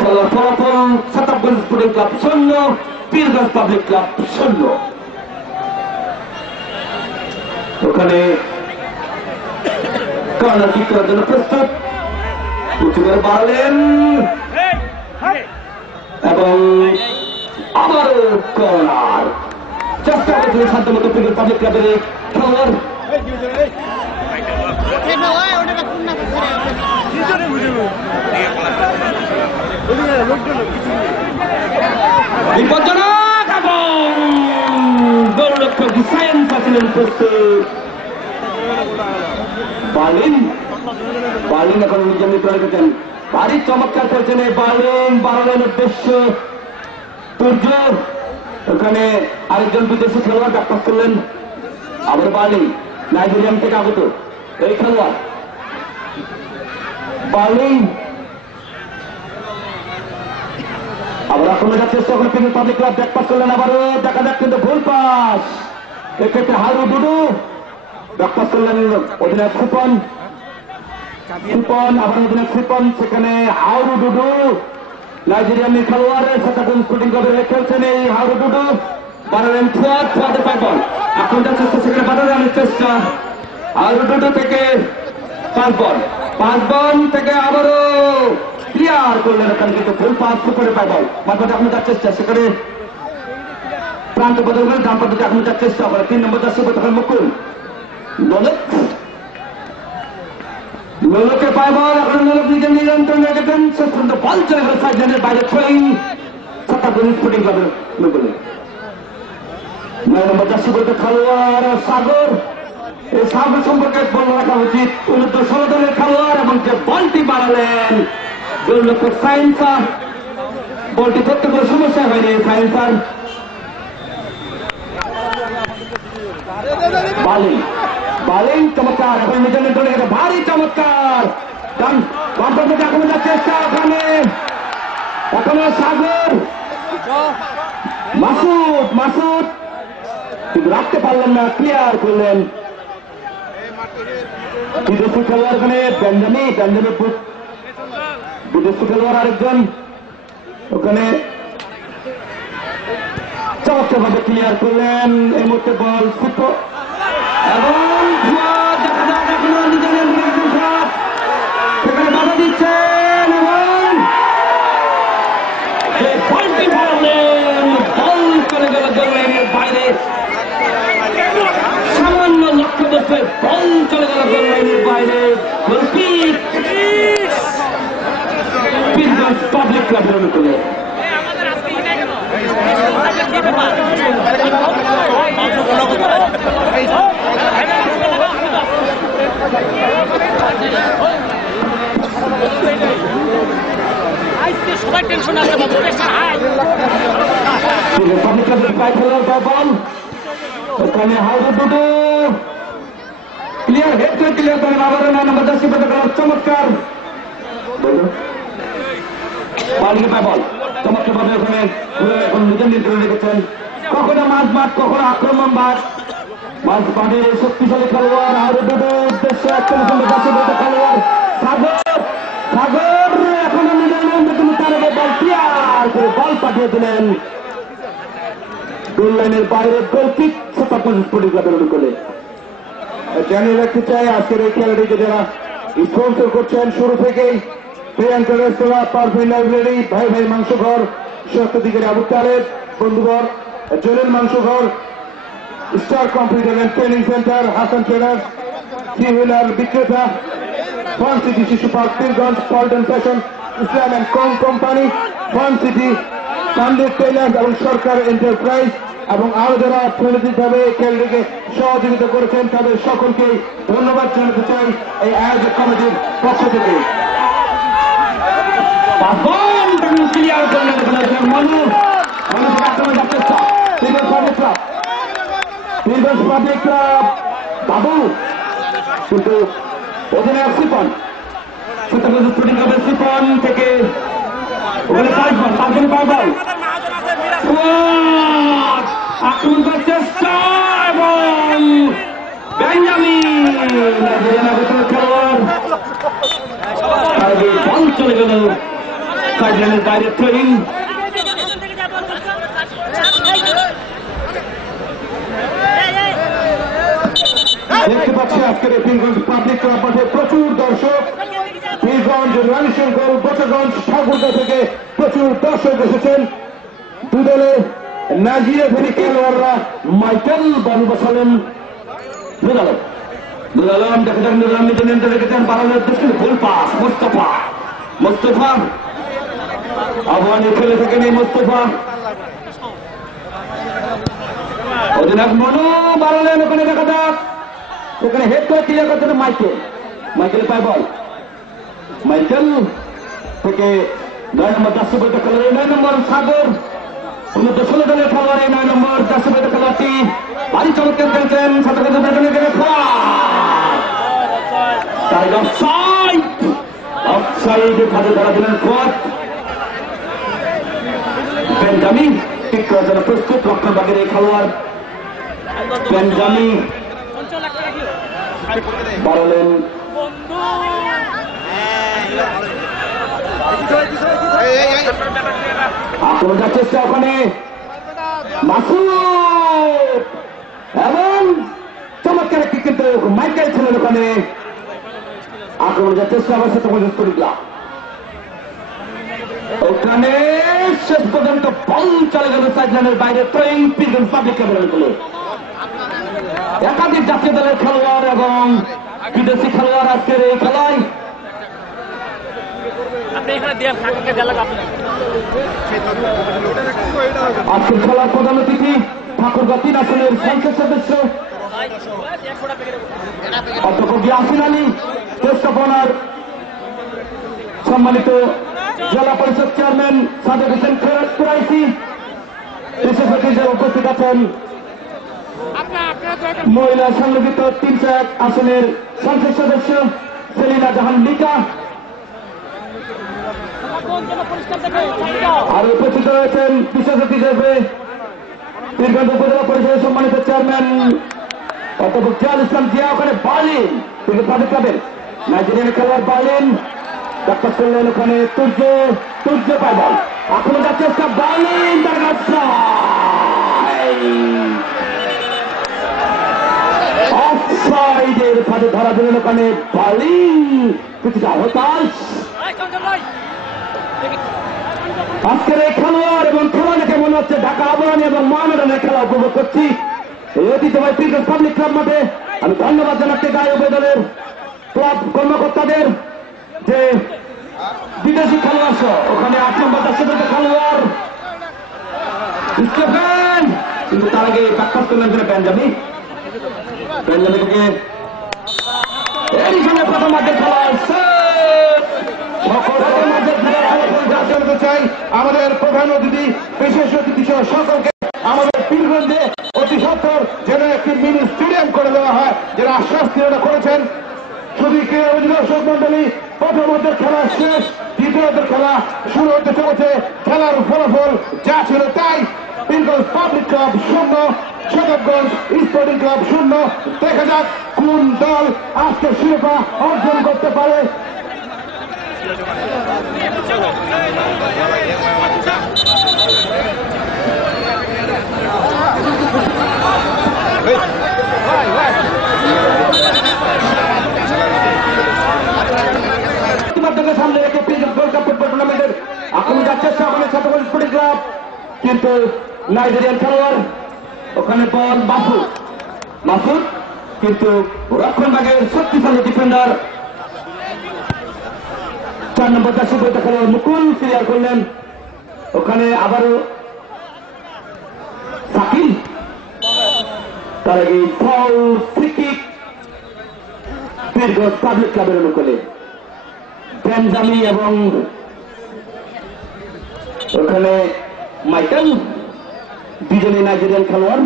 খেলার ফলাফল Shatabganj sporting club 0, Pirganj public club 0। ওখানে কর্নার কিক করার জন্য প্রস্তুত, উঁচু করে বাড়লেন এবং আবারও কর্নার চেষ্টা করছিলেন সাধ্যমতো পীরগঞ্জ পাবলিক ক্লাবের খেলোয়াড়। বিপজ্জনক এবং গোলরক্ষক হুসাইন পাচ্ছিলেন প্রস্তুত। বার্লিন এখন নিজের নিতে রেখেছেন, ভারী চমৎকার করছেন এই বার্লিন উদ্দেশ্য তুর্য। ওখানে আরেকজন বিদেশি খেলোয়াড় ব্যাকপাস করলেন। আবার বার্লিন নাইজেরিয়ান থেকে আগত এই খেলোয়াড় বার্লিন আবার আক্রমণে যাচ্ছে চেষ্টা করে কিন্তু পাবলিক ক্লাব ব্যাকপাস করলেন। আবারও দেখা যাক কিন্তু গোল পাস, এক্ষেত্রে হারুডুডু ব্যাকপাস করলেন অধিনায়ক ফুপন, আবার অধিনায়ক ফুপন, সেখানে হারুডুডু নাইজেরিয়ান খেলোয়াড়ের শতাবগঞ্জ স্পোর্টিং ক্লাবের খেলছেন এই হারুডুডু। বাড়ালেন ফুয়াদের পায় বল, এখন যাচ্ছে সেখানে বাধা দেওয়ার চেষ্টা। হারুডুডু থেকে পাঁচ বল থেকে আবারও ক্লিয়ার করলেন, এখানে কিন্তু ফুল পাস করে পায় বল। মাঝপথে এখন যার চেষ্টা, সেখানে প্রান্ত বদল করে ডান পদ্ধতি এখন যার চেষ্টা করে 3 নম্বর যাচ্ছে তখন মুকুল লোলকে পায় বল। এখন লোলক নিজের নিয়ন্ত্রণ রেখেছেন, শেষ পর্যন্ত বল চলে গেল সাইড লাইনের বাইরে থ্রোয়িং শতাবগঞ্জ স্পোর্টিং ক্লাবের মুকুলে। 9 নম্বর যাচ্ছে বলতে খেলোয়াড় সাগর, এই সাগর সম্পর্কে বলে রাখা উচিত 16 দলের খেলোয়াড় এবং যে বলটি বাড়ালেন গোলরক্ষক সায়েন্সার, বলটি ধরতে কোনো সমস্যা হয়নি সায়েন্সার। বালিং চমৎকার, এখন নিজের নিয়ন্ত্রণে গেছে, ভারী চমৎকার আক্রমণ যাচ্ছে চেষ্টা। ওখানে এখনো সাগর মাসুদ কিন্তু রাখতে পারলেন না, ক্লিয়ার করলেন বিদেশি খেলোয়াড়। ওখানে বেঞ্জামিন বিদেশি খেলোয়াড় আরেকজন ওখানে চমৎকার ভাবে ক্লিয়ার করলেন। এই মুহূর্তে বল ফুট এবং সেখানে বাধা দিচ্ছেন এবং বলটি মারলেন, বল করে গেল গোল লাইনের বাইরে। সামান্য লক্ষ্য জবরদস্ত বল চলে গেল গোল লাইনের বাইরে পাবলিক ক্লাবের অনুকূলে। সবাই টেনশন আছে বাবু, প্রেশার হাই। পাবলিক ক্লাবের পায়ে খেলার বল ওখানে হাউডে দুটো ক্লিয়ার হেড করে ক্লিয়ার করেন আবারও 9 নম্বর জার্সি পরে খেলার চমৎকার পাবলিক পায় বল চমৎকার ভাবে ওখানে এখন নিজের নিয়ন্ত্রণে রেখেছেন। কখনো মাঝ মাঠ কখনো আক্রমণ মাঠ মাঝ মাঠের শক্তিশালী খেলোয়াড় হাউডে দুটো উদ্দেশ্যে 41 নম্বর জার্সি পরে খেলোয়াড় সাগর সাগর এখনো নিজের নিয়ন্ত্রণে তার বল ক্লিয়ার করে বল পাঠিয়ে দিলেন গোল লাইনের বাইরে গোল কিক সেটা পরিষ্কার করে। জানিয়ে রাখতে চাই আজকের এই খেলাটিকে যারা স্পন্সর করছেন শুরু থেকেই প্রিয়াঙ্কা রেস্তোরাঁ, পারভিন লাইব্রেরি, ভাই ভাই মাংস ঘর, সত্যদিকের আবু তালেব বন্ধুঘর, জলিল মাংস ঘর, star computer and training centre, Hasan trainers, three wheeler বিক্রেতা, ফার্ম সিটি শিশু park, Pirganj, Paltan fashion, Islam and com company, farm city, Sunday tailors এবং সরকার এন্টারপ্রাইজ এবং আরো যারা অর্থনৈতিকভাবে খেলাটিকে সহযোগিতা করেছেন তাদের সকলকে ধন্যবাদ জানাতে চাই এই আয়োজক কমিটির পক্ষ থেকে। বাবু কিন্তু অধিনায়ক সিপন সিপন থেকে আক্রমণ করার চেষ্টা এবং বেঞ্জামিন খেলোয়াড় বল চলে গেল সাইডলাইনের বাইরে ট্রেনিং। দেখতে পাচ্ছি আজকের এই পীরগঞ্জ পাবলিক ক্লাব মাঠে প্রচুর দর্শক। পীরগঞ্জ, রানীশঙ্কর, বচগঞ্জ, ঠাকুরগাঁ থেকে প্রচুর দর্শক এসেছেন। দুদলে নাজিয়া ফেরি খেলোয়াড়রা মাইকেল বালু বসালেন নুর আলম দেখা যাক নুর আলম নিজে নিয়ন্ত্রণ রেখেছেন বাড়ানোর দৃষ্টি গোল পাস মোস্তফা আহ্বানে খেলে থাকেন এই মোস্তফা অধিনায়ক মনু বাড়ালেন ওখানে দেখা যাক সেখানে হেড করে ক্লিয়ার করছেন মাইকেল পায় বল মাইকেল থেকে 9 নম্বর জার্সি পরে খেলোয়াড় 9 নম্বর সাগর 16 দলের খেলোয়াড় 9 নম্বর জার্সি পরে খেলোয়াড়টি ভারী চমৎকার খেলছেন অফসাইড ফাঁদে ধরা দিলেন কোচ বেঞ্জামিন ঠিক করার জন্য প্রস্তুত রক্ষণভাগের এই খেলোয়াড় বেঞ্জামিন বাড়ালেন আক্রমণের চেষ্টা ওখানে মাসুদ এবং চমৎকার একটি কিন্তু মাইকেল ছিলেন ওখানে আক্রমণের চেষ্টা অবশ্য ওখানে শেষ পর্যন্ত বল চলে গেল সাইডলাইনের বাইরে ট্রেন পীরগঞ্জ পাবলিক ক্লাবের গুলো একাধিক জাতীয় দলের খেলোয়াড় এবং বিদেশি খেলোয়াড় আজকের এই খেলায় আজকের খেলার প্রধান অতিথি ঠাকুরগাঁ 3 আসনের সংসদ সদস্য অধ্যক্ষ গিয়াসিন আলী, ব্যবস্থাপনার সম্মানিত জেলা পরিষদ চেয়ারম্যান সাদেক হোসেন কুরাইশি, বিশেষ অতিথি উপস্থিত আছেন মহিলা সংগঠিত 301 আসনের সংসদ সদস্য সেলিনা জাহান লিকা, আর উপস্থিত রয়েছেন বিশেষ অতিথি হিসেবে পীরগঞ্জ উপজেলা পরিষদের সম্মানিত চেয়ারম্যান অধ্যাপক জিয়াউল ইসলাম জিয়া। ওখানে বার্লিন পাবলিক ক্লাবের নাইজেরিয়ান খেলোয়াড় বার্লিন ডাক্তার করলেন ওখানে তুর্য পায় বল আক্রমণ যাচ্ছে চেষ্টা বার্লিন তার অফসাইডের ফাঁদে ধরা দিলেন ওখানে বার্লিন কিছুটা হতাশ। আজকের এই খেলোয়াড় এবং খেলা দেখে মনে হচ্ছে ঢাকা আবাহনী এবং মহামেডানের খেলা উপভোগ করছি এই ঐতিহ্যবাহী পীরগঞ্জ পাবলিক ক্লাব মাঠে। আমি ধন্যবাদ জানাচ্ছি গায়ে দলের ক্লাব কর্মকর্তাদের যে বিদেশি খেলোয়াড় সহ ওখানে 8 নম্বর 10 নম্বর খেলোয়াড় স্টিফেন, কিন্তু তার আগে ব্যাখ্যা করলেন যে বেঞ্জামিন থেকে এইখানে প্রথম মাঠের খেলোয়াড় চাই আমাদের প্রধান অতিথি, বিশেষ অতিথি সহ সকলকে আমাদের পীরগঞ্জে অতি সত্বর যেন একটি মিনি স্টেডিয়াম করে দেওয়া হয়, যারা আশ্বাস তিনারা করেছেন। শুধু ক্রীড়া অধিদর্শক মন্ডলী প্রথমার্ধের খেলা শেষ, দ্বিতীয়ার্ধের খেলা শুরু হতে চলেছে। খেলার ফলাফল যা ছিল তাই। Pirganj public club 0, Shatabganj sporting club 0। দেখা যাক কোন দল আজকে শিরোপা অর্জন করতে পারে। সামনে রেখে গোল্ড কাপ ফুটবল টুর্নামেন্টের আক্রমণ যাচ্ছে আমাদের শতগঞ্জ স্পোর্টিং ক্লাব, কিন্তু নাইজেরিয়ান খেলোয়াড় ওখানে বল মাসুদ, কিন্তু রক্ষণ ভাগের শক্তিশালী ডিফেন্ডার 4 নম্বর 10 খেলোয়াড় মুকুল ক্লিয়ার করলেন। ওখানে আবারও সাকিব, তার আগে ফল ফ্রি কিক পীরগঞ্জ পাবলিক ক্লাবের অনুকূলে বেঞ্জামি এবং ওখানে মাইকেল, দুজনে নাইজেরিয়ান খেলোয়াড়।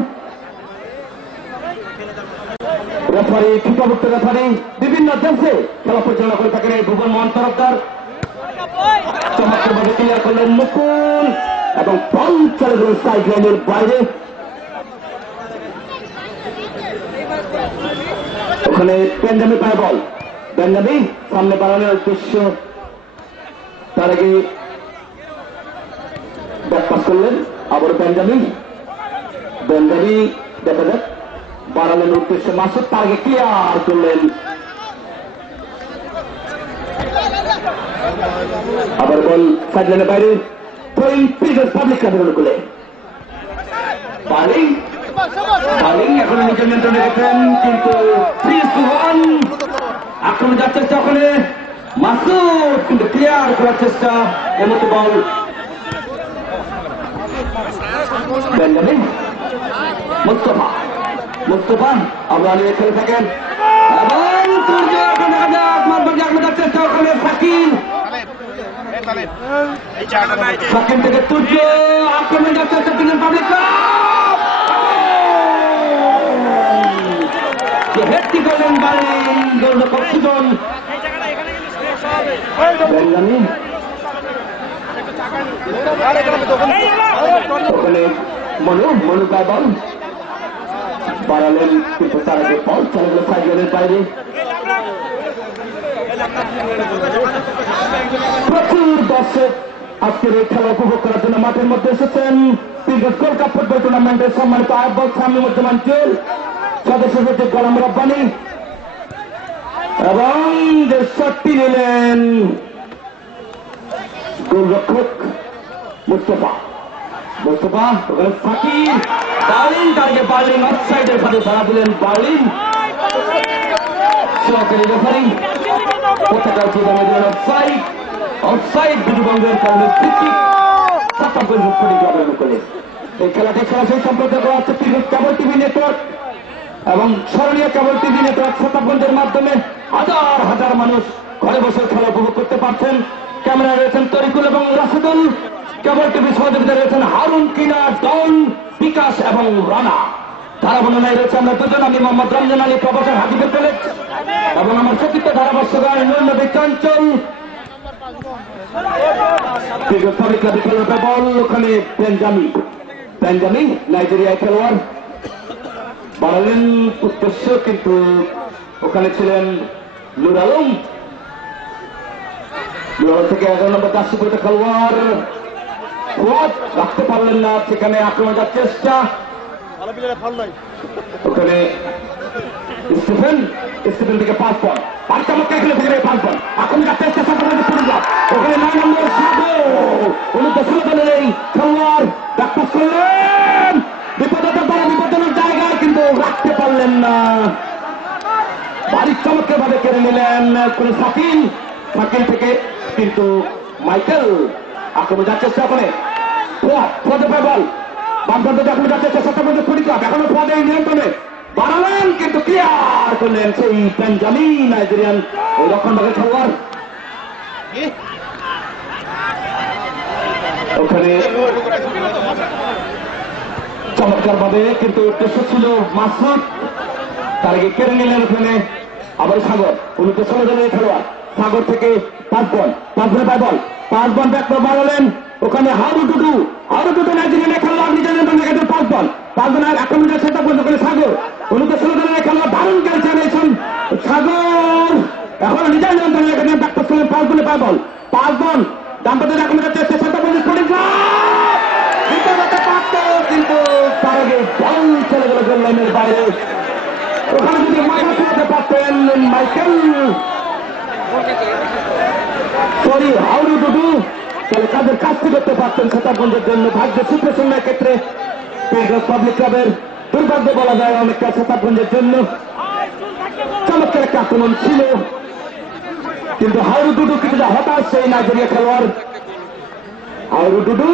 রেফারি ফিফাভুক্ত রেফারি বিভিন্ন দেশে খেলা পরিচালনা করে থাকেন এই ভুবন মোহন তরফদার চমৎকারভাবে ক্লিয়ার করলেন মুকুল এবং বল চলে গেল সাইড লাইনের বাইরে। ওখানে বেঞ্জামি পায় বল, বেঞ্জামি সামনে বাড়ানোর উদ্দেশ্য, তার আগে ব্যাক পাস করলেন আবার বেঞ্জামি দেখা যাক বাড়ানোর উদ্দেশ্যে মাসুদ, তার আগে ক্লিয়ার করলেন আবার বল সাইড লাইনের বাইরে। পাবলিক ক্লাবের অনুকূলে বার্লিং এখন নিজের নিয়ন্ত্রণে রেখেছেন, কিন্তু 3-1 আক্রমণ যাওয়ার চেষ্টা ওখানে মাসুদ, কিন্তু ক্লিয়ার করার চেষ্টা। এমতো বল বেঞ্জামিন, মুস্তফা আবার খেলে থাকেন এবং চেষ্টা ওখানে সাকিব থেকে তুর্য আক্রমণ যাওয়ার চেষ্টা পাবলিক হেডটি করলেন বার্লিং গোলরক্ষক সুজন। ওখানে মনু গায়ে বল বাড়ালেন, কিন্তু তার আগে বল চলে গেল সাইডের বাইরে। প্রচুর দর্শক আজকের এই খেলা উপভোগ করার জন্য মাঠের মধ্যে এসেছেন। পীরগঞ্জ গোল্ড কাপ ফুটবল টুর্নামেন্টের সম্মানিত আহ্বায়ক শামীমুজ্জামান জুয়েল, সদস্য সচিব গোলাম রব্বানী এবং যে শটটি নিলেন গোলরক্ষক মুস্তফা ওখানে সাকিব, বার্লিং অফসাইডের সাথে ধরা দিলেন বার্লিং সহকারী রেফারি পতাকা জীবনে দিলেন অফসাইড বিধিভঙ্গের কারণে এই খেলাটি সরাসরি সম্প্রচার করা হচ্ছে কেবল টিভি নেটওয়ার্ক এবং স্মরণীয় কেবল টিভি নেটওয়ার্ক শতাব্দীর মাধ্যমে হাজার হাজার মানুষ ঘরে বসে খেলা উপভোগ করতে পারছেন। ক্যামেরা রয়েছেন তরিকুল এবং রাশিদুল, কেবল টিভি সহযোগিতা রয়েছেন হারুন, কিনা, ডন, বিকাশ এবং রানা। ধারাবর্ণনায় রয়েছে আমরা দুজন, আমি মোহাম্মদ রমজান আলী, প্রফেসর হাজিবুল কলেজ এবং আমার চতুর্থ ধারাভাষ্যকার নুর নবী চঞ্চল। বল ওখানে বেঞ্জামিন নাইজেরিয়া খেলোয়াড় বাড়ালেন উদ্দেশ্য, কিন্তু ওখানে ছিলেন নুর আলম থেকে 11 নম্বর 10 খেলোয়াড় রাখতে পারলেন না, সেখানে আক্রমণ যাওয়ার চেষ্টা। ওখানে স্টিফেন থেকে 5 পয়েন্ট চমৎকার খেলে থেকে 5 পয়েন্ট আক্রমণ যাওয়ার চেষ্টা। ওখানে 9 নম্বর এই খেলোয়াড় ব্যাকপাস করলেন বিপদের জায়গায়, কিন্তু রাখতে পারলেন না। ভারী চমৎকার ভাবে কেড়ে নিলেন করে শাকিল থেকে, কিন্তু মাইকেল আক্রমণ যাচ্ছে চেষ্টা করে পদে পায় বল বামপন্থে আক্রমণ যাচ্ছে চেষ্টা করতে পরিক্রম এখনো পদে নিয়ন্ত্রণে বাড়ালেন, কিন্তু ক্লিয়ার করলেন সেই বেঞ্জামিন নাইজেরিয়ান ওই রক্ষণভাগের খেলোয়াড়। ওখানে চমৎকার ভাবে, কিন্তু উদ্দেশ্য ছিল মাসুদ, তার আগে কেড়ে নিলেন ওখানে আবার সাগর, উনি তো 16 জনের খেলোয়াড়। সাগর থেকে 5 বল ব্যাক করে বাড়ালেন ওখানে হারুডুডু নাইজেরিয়ান খেলোয়াড় নিজেদের মধ্যে 5 বল আক্রমণের সেটা বন্ধ করে সাগর, উনি তো 16 জনের খেলোয়াড়, দারুণ খেলছেন সাগর, এখন নিজের নিয়ন্ত্রণে এখানে ব্যাক করছিলেন 5 বলে 5 বল দাম্পত্যের আক্রমণের চেষ্টা সেটা বন্ধ করে কিন্তু তার আগে বল চলে গেল গোল লাইনের বাইরে। ওখানে যদি মাথা তুলতে পারতেন মাইকেল হারুডুডু, তাহলে কাজের কাজটি করতে পারতেন সেতাবগঞ্জের জন্য। ভাগ্য সুপ্রসন্নের ক্ষেত্রে পাবলিক ক্লাবের দুর্ভাগ্য বলা যায় অনেকটা সেতাবগঞ্জের জন্য। চমৎকার একটা আক্রমণ ছিল, কিন্তু হারুডুডু কিছুটা হতাশ সেই নাইজেরিয়া খেলোয়াড়। হারুডুডু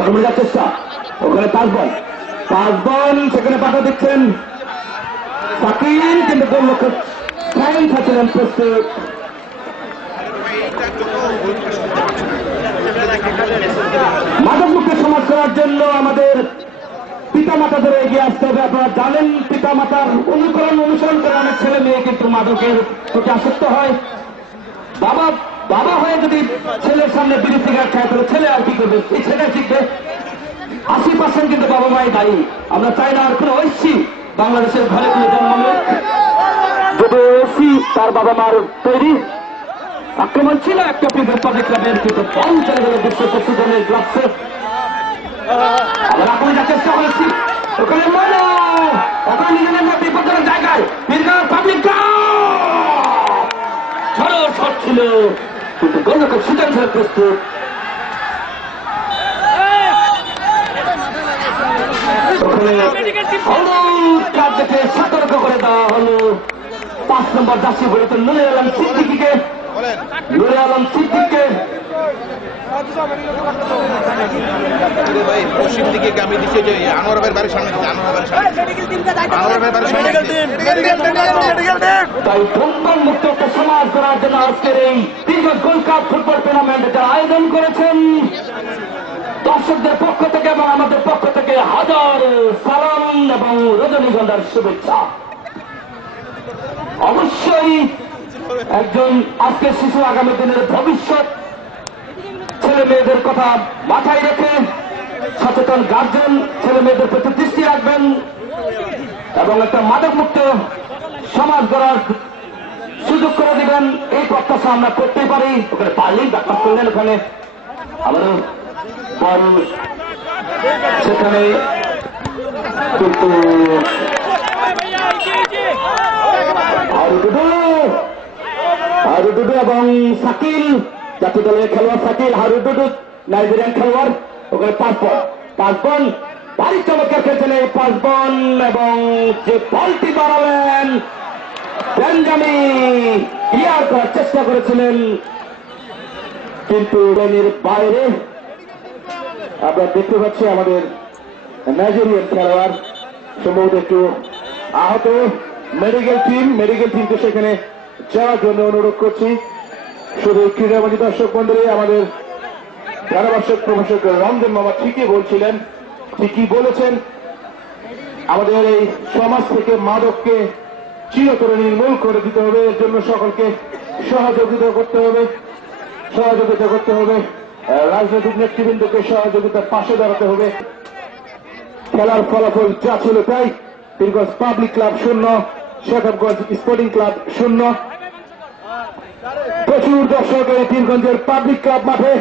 আক্রমণ যাওয়ার চেষ্টা, ওখানে 5 বল সেখানে পাঠা দিচ্ছেন শাকিল, কিন্তু গোলরক্ষক সাইন থাকছিলেন প্রস্তুত। মাদকমুক্ত সমাজ করার জন্য আমাদের পিতামাতাদের এগিয়ে আসতে হবে। আপনারা জানেন পিতামাতার অনুসরণ করে অনেক ছেলে মেয়ে কিন্তু মাদকের প্রতি আসক্ত হয়। বাবা হয়ে যদি ছেলের সামনে বিড়ি সিগারেট খায় তাহলে ছেলে আর কি করবে, এই ছেলে শিখবে। 80% কিন্তু বাবা মাই দায়ী। আমরা চাই না আর কোনো ঐশী বাংলাদেশের ঘরে কোনো জন্মানোর, যদি ঐশী তার বাবা মার তৈরি। আক্রমণ ছিল একটা পাবলিক ক্লাবের, কিন্তু বল চলে গেল বিশ্বপ্রসিদ্ধের গ্লাভসে। আবার আক্রমণের চেষ্টা হয়েছি ওখানে ওখানে নিজেদের মধ্যে বিপজ্জনক জায়গায় পাবলিক ক্লাব ঝড় শট ছিল, কিন্তু গোলরক্ষক সুযোগ ছিল প্রস্তুত। হলুদ কার্ড দেখে সতর্ক করে দেওয়া হলো 5 নম্বর জার্সি পরিহিত নুরে আলম সিদ্দিকীকে। পশ্চিম দিকে গামী দিচ্ছে যে আনোয়ার ভাইয়ের বাড়ির সামনে, তাই ধূমপান মুক্ত একটা সমাজ করার জন্য আজকের এই দীর্ঘ গোল্ড কাপ ফুটবল টুর্নামেন্ট যারা আয়োজন করেছেন দর্শকদের পক্ষ থেকে এবং আমাদের পক্ষ থেকে হাজার সালাম এবং রজনীগন্ধার শুভেচ্ছা। অবশ্যই একজন আজকের শিশু আগামী দিনের ভবিষ্যৎ, ছেলে মেয়েদের কথা মাথায় রেখে সচেতন গার্জেন ছেলে মেয়েদের প্রতি দৃষ্টি রাখবেন এবং একটা মাদকমুক্ত সমাজ গড়ার সুযোগ করে দিবেন, এই প্রত্যাশা আমরা করতে পারি। ওখানে পারলেই ব্যাখ্যা করলেন, ওখানে আবারও বল সেখানে, কিন্তু হারুডুডু এবং শাকিল জাতীয় দলের খেলোয়াড়, শাকিল হারুডুডু নাইজেরিয়ান খেলোয়াড়, ওখানে 5 বল ভারী চমৎকার খেলছেন এই 5 বল, এবং যে বলটি বাড়ালেন বেঞ্জামিন ক্লিয়ার করার চেষ্টা করেছিলেন, কিন্তু লাইনের বাইরে। আমরা দেখতে পাচ্ছি আমাদের নাইজেরিয়ান খেলোয়াড় সম্ভবত একটু আহত। মেডিকেল টিমকে সেখানে যাওয়ার জন্য অনুরোধ করছি। শুধু ক্রীড়াবাদী দর্শক মন্ডলী, আমাদের ধারাভাষ্যক প্রভাষক রমজান মামা ঠিকই বলেছেন, আমাদের এই সমাজ থেকে মাদককে চিরতরে নির্মূল করে দিতে হবে। এর জন্য সকলকে সহযোগিতা করতে হবে, রাজনৈতিক নেতৃবৃন্দকে সহযোগিতার পাশে দাঁড়াতে হবে। খেলার ফলাফল যা ছিল তাই, Pirganj public club 0, Shekhabganj sporting club 0। প্রচুর দর্শক এই পীরগঞ্জের পাবলিক ক্লাব মাঠে।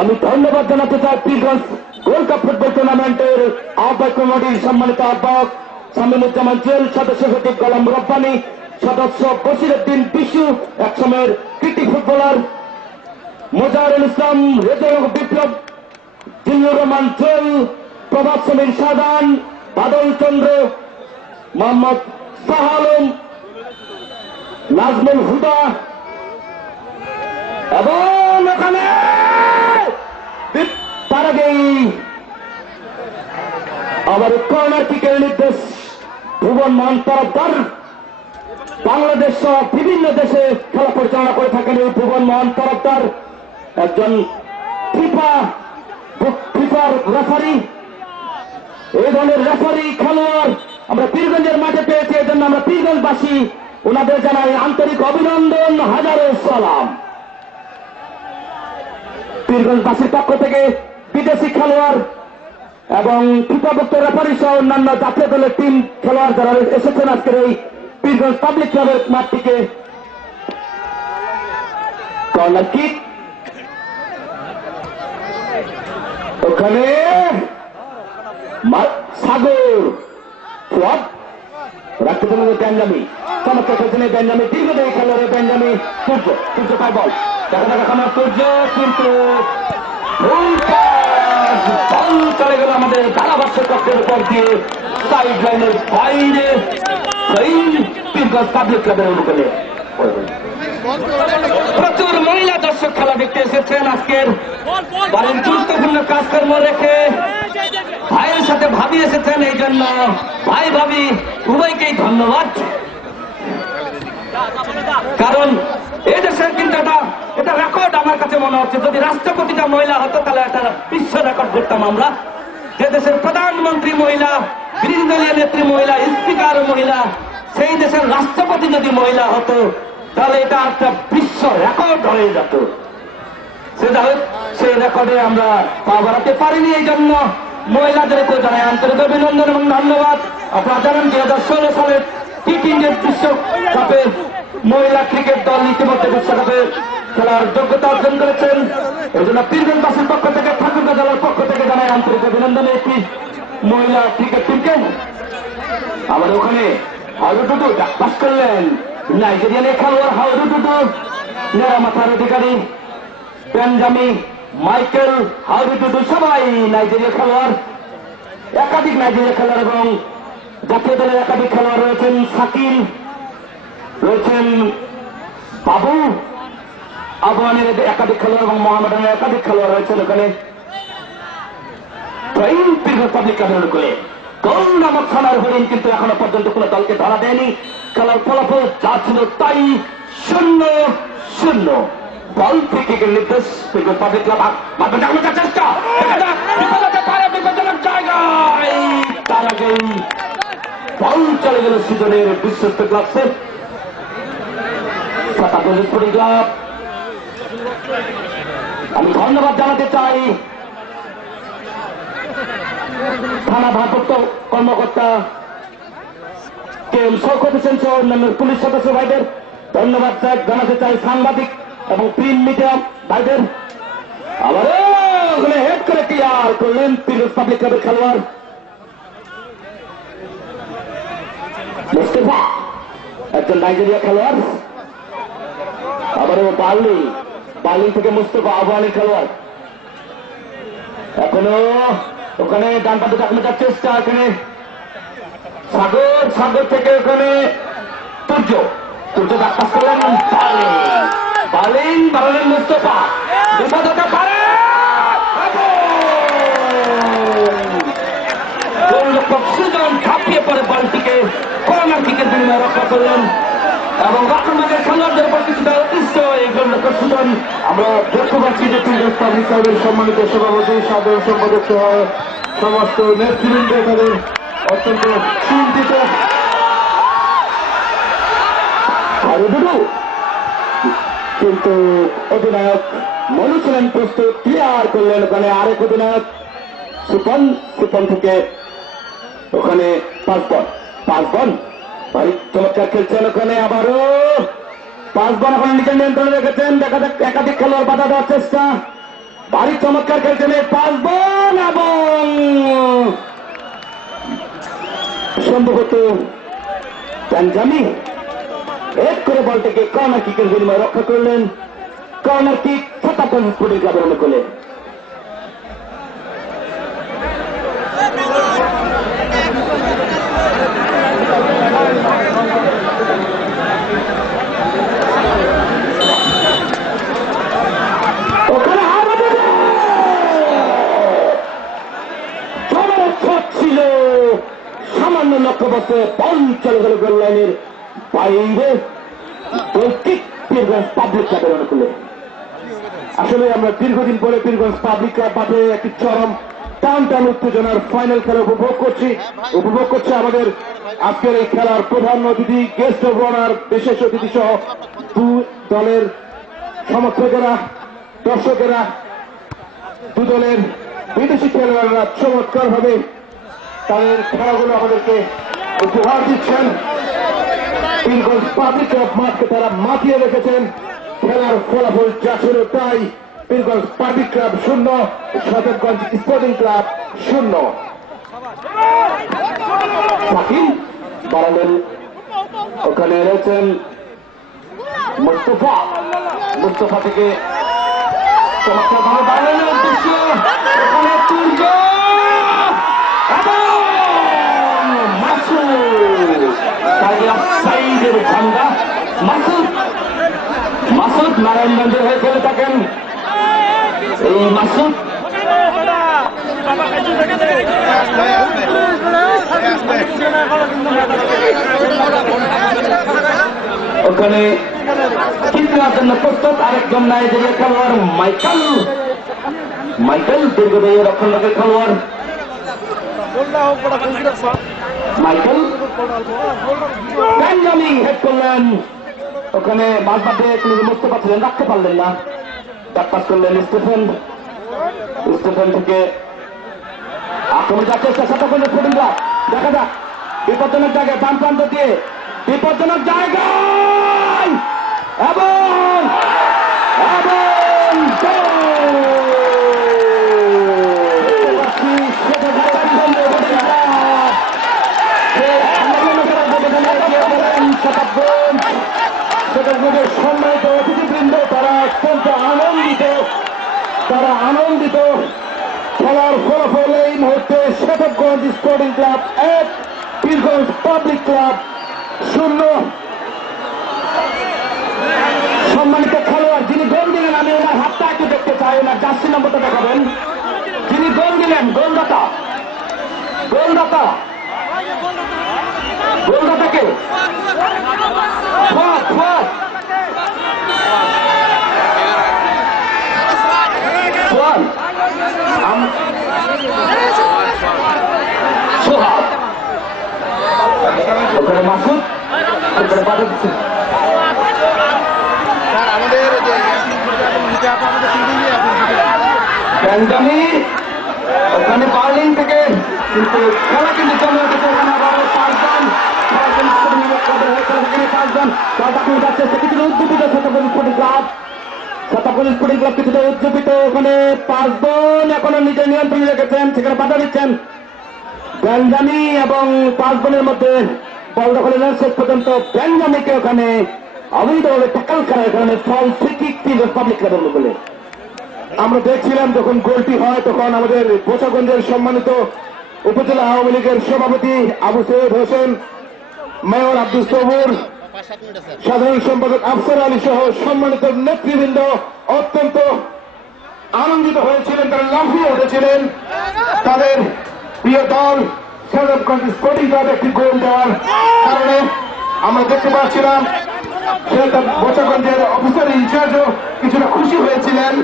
আমি ধন্যবাদ জানাতে চাই পীরগঞ্জ গোল্ড কাপ ফুটবল টুর্নামেন্টের আহ্বায়ক কমিটির সম্মানিত আহ্বায়ক সামিনুজ্জামান জেল, সদস্য সচিব গোলাম রব্বানী, সদস্য বশিরউদ্দিন বিশু, একসময়ের কৃতি ফুটবলার মোজাহিরুল ইসলাম, রেজাউল বিপ্লব, জিল্লুর রহমান জল, প্রভাত সমীর সাদান, বাদল চন্দ্র, মোহাম্মদ শাহ আলম, নাজমুল হুদা এবং ওখানে তার আগেই আবার কর্নার কিকের নির্দেশ ভুবন মোহন তরফদার। বাংলাদেশ সহ বিভিন্ন দেশে খেলা পরিচালনা করে থাকেন এই ভুবন মোহন তরফদার, একজন ফিফার রেফারি। এই ধরনের রেফারি খেলোয়াড় আমরা পীরগঞ্জের মাঠে পেয়েছি, এই জন্য আমরা পীরগঞ্জবাসী ওনাদের জানাই আন্তরিক অভিনন্দন, হাজারো সালাম। পীরগঞ্জবাসীর পক্ষ থেকে বিদেশি খেলোয়াড় এবং ফিফাভুক্ত রেফারি সহ অন্যান্য জাতীয় দলের টিম খেলোয়াড় যারা এসেছেন আজকের এই পীরগঞ্জ পাবলিক ক্লাবের মাঠটিকে। কর্নার কিক, ওখানে সাগর রাখতে পারেন বেঞ্জামি, চমৎকার খেলছেন বেঞ্জামি, দীর্ঘদেহী খেলোয়াড় বেঞ্জামি। সূর্য পায় বল, দেখা দেখা খামার সূর্য, কিন্তু বল চলে গেল আমাদের ধারাভাষ্যের কক্ষের উপর দিয়ে সাইড লাইনের বাইরে, পীরগঞ্জ পাবলিক ক্লাবের অনুকূলে। প্রচুর মহিলা দর্শক খেলা দেখতে এসেছেন আজকের বাড়ির গুরুত্বপূর্ণ কাজকর্ম রেখে ভাইয়ের সাথে ভাবি এসেছেন, এই জন্য ভাই ভাবি উভয়কেই ধন্যবাদ। কারণ এই দেশের কিন্তু এটা রেকর্ড আমার কাছে মনে হচ্ছে, যদি রাষ্ট্রপতিটা মহিলা হতো তাহলে একটা বিশ্ব রেকর্ড করতাম আমরা। যে দেশের প্রধানমন্ত্রী মহিলা, বিরোধী দলীয় নেত্রী মহিলা, স্পিকার মহিলা, সেই দেশের রাষ্ট্রপতি যদি মহিলা হতো তাহলে এটা একটা বিশ্ব রেকর্ড হয়ে যেত। সেটা হোক, সেই রেকর্ডে আমরা পা বাড়াতে পারিনি, এই জন্য মহিলাদেরকে জানাই আন্তরিক অভিনন্দন এবং ধন্যবাদ। আপনারা জানেন 2016 সালের টি-20 বিশ্বকাপে মহিলা ক্রিকেট দল ইতিমধ্যে বিশ্বকাপে খেলার যোগ্যতা অর্জন করেছেন। এই জন্য পীরগঞ্জবাসীর পক্ষ থেকে, ঠাকুরগাঁ জেলার পক্ষ থেকে জানাই আন্তরিক অভিনন্দন একটি মহিলা ক্রিকেট টিমকে। আবার ওখানে হাউডুডু পাস করলেন নাইজেরিয়ান খেলোয়াড় হাউডুডু, নেরামাথার অধিকারী বেঞ্জামি, মাইকেল, হাউডুডু সবাই নাইজেরিয়া খেলোয়াড়। একাধিক নাইজেরিয়া খেলোয়াড় এবং জাতীয় দলের একাধিক খেলোয়াড় রয়েছেন, শাকিল রয়েছেন, বাবু আবহানের একাধিক খেলোয়াড় এবং মোহামেডানের একাধিক খেলোয়াড় রয়েছেন ওখানে। পাবলিক ক্লাবের করে গোল নামক সোনার হরিণ কিন্তু এখনো পর্যন্ত কোন দলকে ধরা দেয়নি। খেলার ফলাফল যা ছিল তাই 0-0। বল থেকে নির্দেশ পাবলিক ক্লাব মাঠে জানানোর চেষ্টা, বিপজ্জনক জায়গায়, তার আগেই বল চলে গেল সিজনের বিশ্বস্ত ক্লাব সেফ স্পোর্টিং ক্লাব। আমি ধন্যবাদ জানাতে চাই থানা ভারপ্রাপ্ত কর্মকর্তা কে এম শওকত হোসেন সহ অন্যান্য পুলিশ সদস্য ভাইদের ধন্যবাদ জানাতে চাই, সাংবাদিক এবং প্রিন্ট মিডিয়া ভাইদের। আবার ওখানে হেড করে ক্লিয়ার করলেন পীরগঞ্জ পাবলিক ক্লাবের খেলোয়াড় মুস্তাফা, একজন নাইজেরিয়া খেলোয়াড়। আবারও বার্লিং থেকে মুস্তাফা আবহানের খেলোয়াড়। এখনো ওখানে ডান পাশে টাকানোর চেষ্টা, এখানে সাগর থেকে ওখানে সূর্য ডাক্তার করলেন, বার্লিং মুস্তাফা বিপদ হতে পারে, সুজন ঝাঁপিয়ে পড়ে বলটিকে কর্নার কিকের বিনিময়ে রক্ষা করলেন এবং রক্ষণভাগের খেলোয়াড়দের উপর কিছুটা অতিষ্ঠ এই গোলরক্ষক সুজন। আমরা দেখতে পাচ্ছি যে পীরগঞ্জ পাবলিক ক্লাবের সম্মানিত সভাপতি, সাধারণ সম্পাদক সহ সমস্ত নেতৃবৃন্দ তাদের অত্যন্ত চিন্তিত। কিন্তু অধিনায়ক মনু ছিলেন প্রস্তুত, ক্লিয়ার করলেন ওখানে আরেক অধিনায়ক সুপন থেকে ওখানে 5 বল ভাই চমৎকার খেলছেন ওখানে, আবারও 5 বল এখন নিজের নিয়ন্ত্রণে রেখেছেন। দেখা যাক একাধিক খেলোয়াড় বাধা দেওয়ার চেষ্টা, ভারী চমৎকার খেলছেন এই 5 বল এবং সম্ভবত বেঞ্জামি হেড করে বলটিকে কর্নার কিকের বিনিময়ে রক্ষা করলেন। কর্নার কিক ছাতা স্পোর্টিং ক্লাবের অনুকূলে। ওখানে আমাদের ছিল সামান্য লক্ষ্যবস্তে বল চলে গেল গোল লাইনের বাইরে পাবলিক ক্লাবের অনুকূলে। আসলে আমরা দীর্ঘদিন পরে পীরগঞ্জ পাবলিক ক্লাব মাঠে একটি চরম টান টান উত্তেজনার ফাইনাল খেলা উপভোগ করছে আমাদের আজকের এই খেলার প্রধান অতিথি, গেস্ট অব অনার, বিশেষ অতিথি সহ দু দলের সমর্থকেরা, দর্শকেরা, দু দলের বিদেশি খেলোয়াড়রা চমৎকার ভাবে তাদের খেলাগুলো আমাদেরকে উপহার দিচ্ছেন। পীরগঞ্জ পাবলিক ক্লাব মাঠকে তারা মাতিয়ে রেখেছেন। খেলার ফলাফল যা ছিল তাই, Pirganj public club 0, Sadekganj sporting club 0। Shakil বাড়ালেন, ওখানে রয়েছেন মুস্তফা থেকে চমৎকার ভাবে বাড়ালেন উদ্দেশ্য, ওখানে তুর্য সাইডের ঝান্ডা মাসুদ নারায়ণগঞ্জে হয়ে খেলে থাকেন। এই মাসুদ ওখানে খেলার জন্য প্রস্তুত আরেকজন নাইজেরিয়া খেলোয়াড় মাইকেল দীর্ঘদেহী রক্ষণভাগের খেলোয়াড় মাইকেল বেঞ্জামিন হেড করলেন। ওখানে মাঝমাঠে তিনি মুস্তফা ছিলেন, রাখতে পারলেন না, ব্যাক পাস করলেন স্টেফেন থেকে আক্রমণ যাচ্ছে চেষ্টা করলেন স্পোর্টিং ক্লাব। দেখা যাক বিপজ্জনক জায়গায়, বাম প্রান্ত দিয়ে বিপজ্জনক জায়গায় এবং সম্মানিত অতিথিবৃন্দ, তারা অত্যন্ত আনন্দিত। খেলার ফলাফল এই মুহূর্তে Sadekganj sporting club 1, Pirganj public club 0। সম্মানিত খেলোয়াড় যিনি গোল দিলেন, আমি ওনার হাতটা একটু দেখতে চাই, ওনার জার্সি নম্বরটা দেখাবেন। যিনি গোল দিলেন, গোলদাতাকে সোহাগ, ওখানে মাসুদ, ওখানে বাধা দিচ্ছে বেঞ্জামিন, ওখানে বার্লিং থেকে, কিন্তু খেলা কিন্তু চলে গেছে। ওখানে আবার 5 জন যাচ্ছে, কিছুটা উদ্যোপিত শতকোটি স্পোর্টিং ক্লাব কিছুটা উদ্যোপিত। ওখানে 5 জন এখনো নিজের নিয়ন্ত্রণে রেখেছেন, সেখানে বাধা দিচ্ছেন বেঞ্জামিন এবং 5 জনের মধ্যে বল দখলে নেন শেষ পর্যন্ত বেঞ্জামিনকে ওখানে অবৈধভাবে ট্যাকল করা, এখানে ফল ফ্রি কিক পাবলিক ক্লাবের বলে আমরা দেখছিলাম। যখন গোলটি হয় তখন আমাদের বোচাগঞ্জের সম্মানিত উপজেলা আওয়ামী লীগের সভাপতি আবু সৈয়দ হোসেন, মেয়র আব্দুল সবুর, সাধারণ সম্পাদক আফসার আলী সহ সম্মানিত নেতৃবৃন্দ অত্যন্ত আনন্দিত হয়েছিলেন। তারা লাফিয়ে উঠেছিলেন তাদের প্রিয় দল সাদেকগঞ্জ স্পোর্টিং ক্লাব একটি গোল দেওয়ার কারণে। আমরা দেখতে পাচ্ছিলাম সেটা বোচাগঞ্জের অফিসার ইনচার্জও কিছুটা খুশি হয়েছিলেন,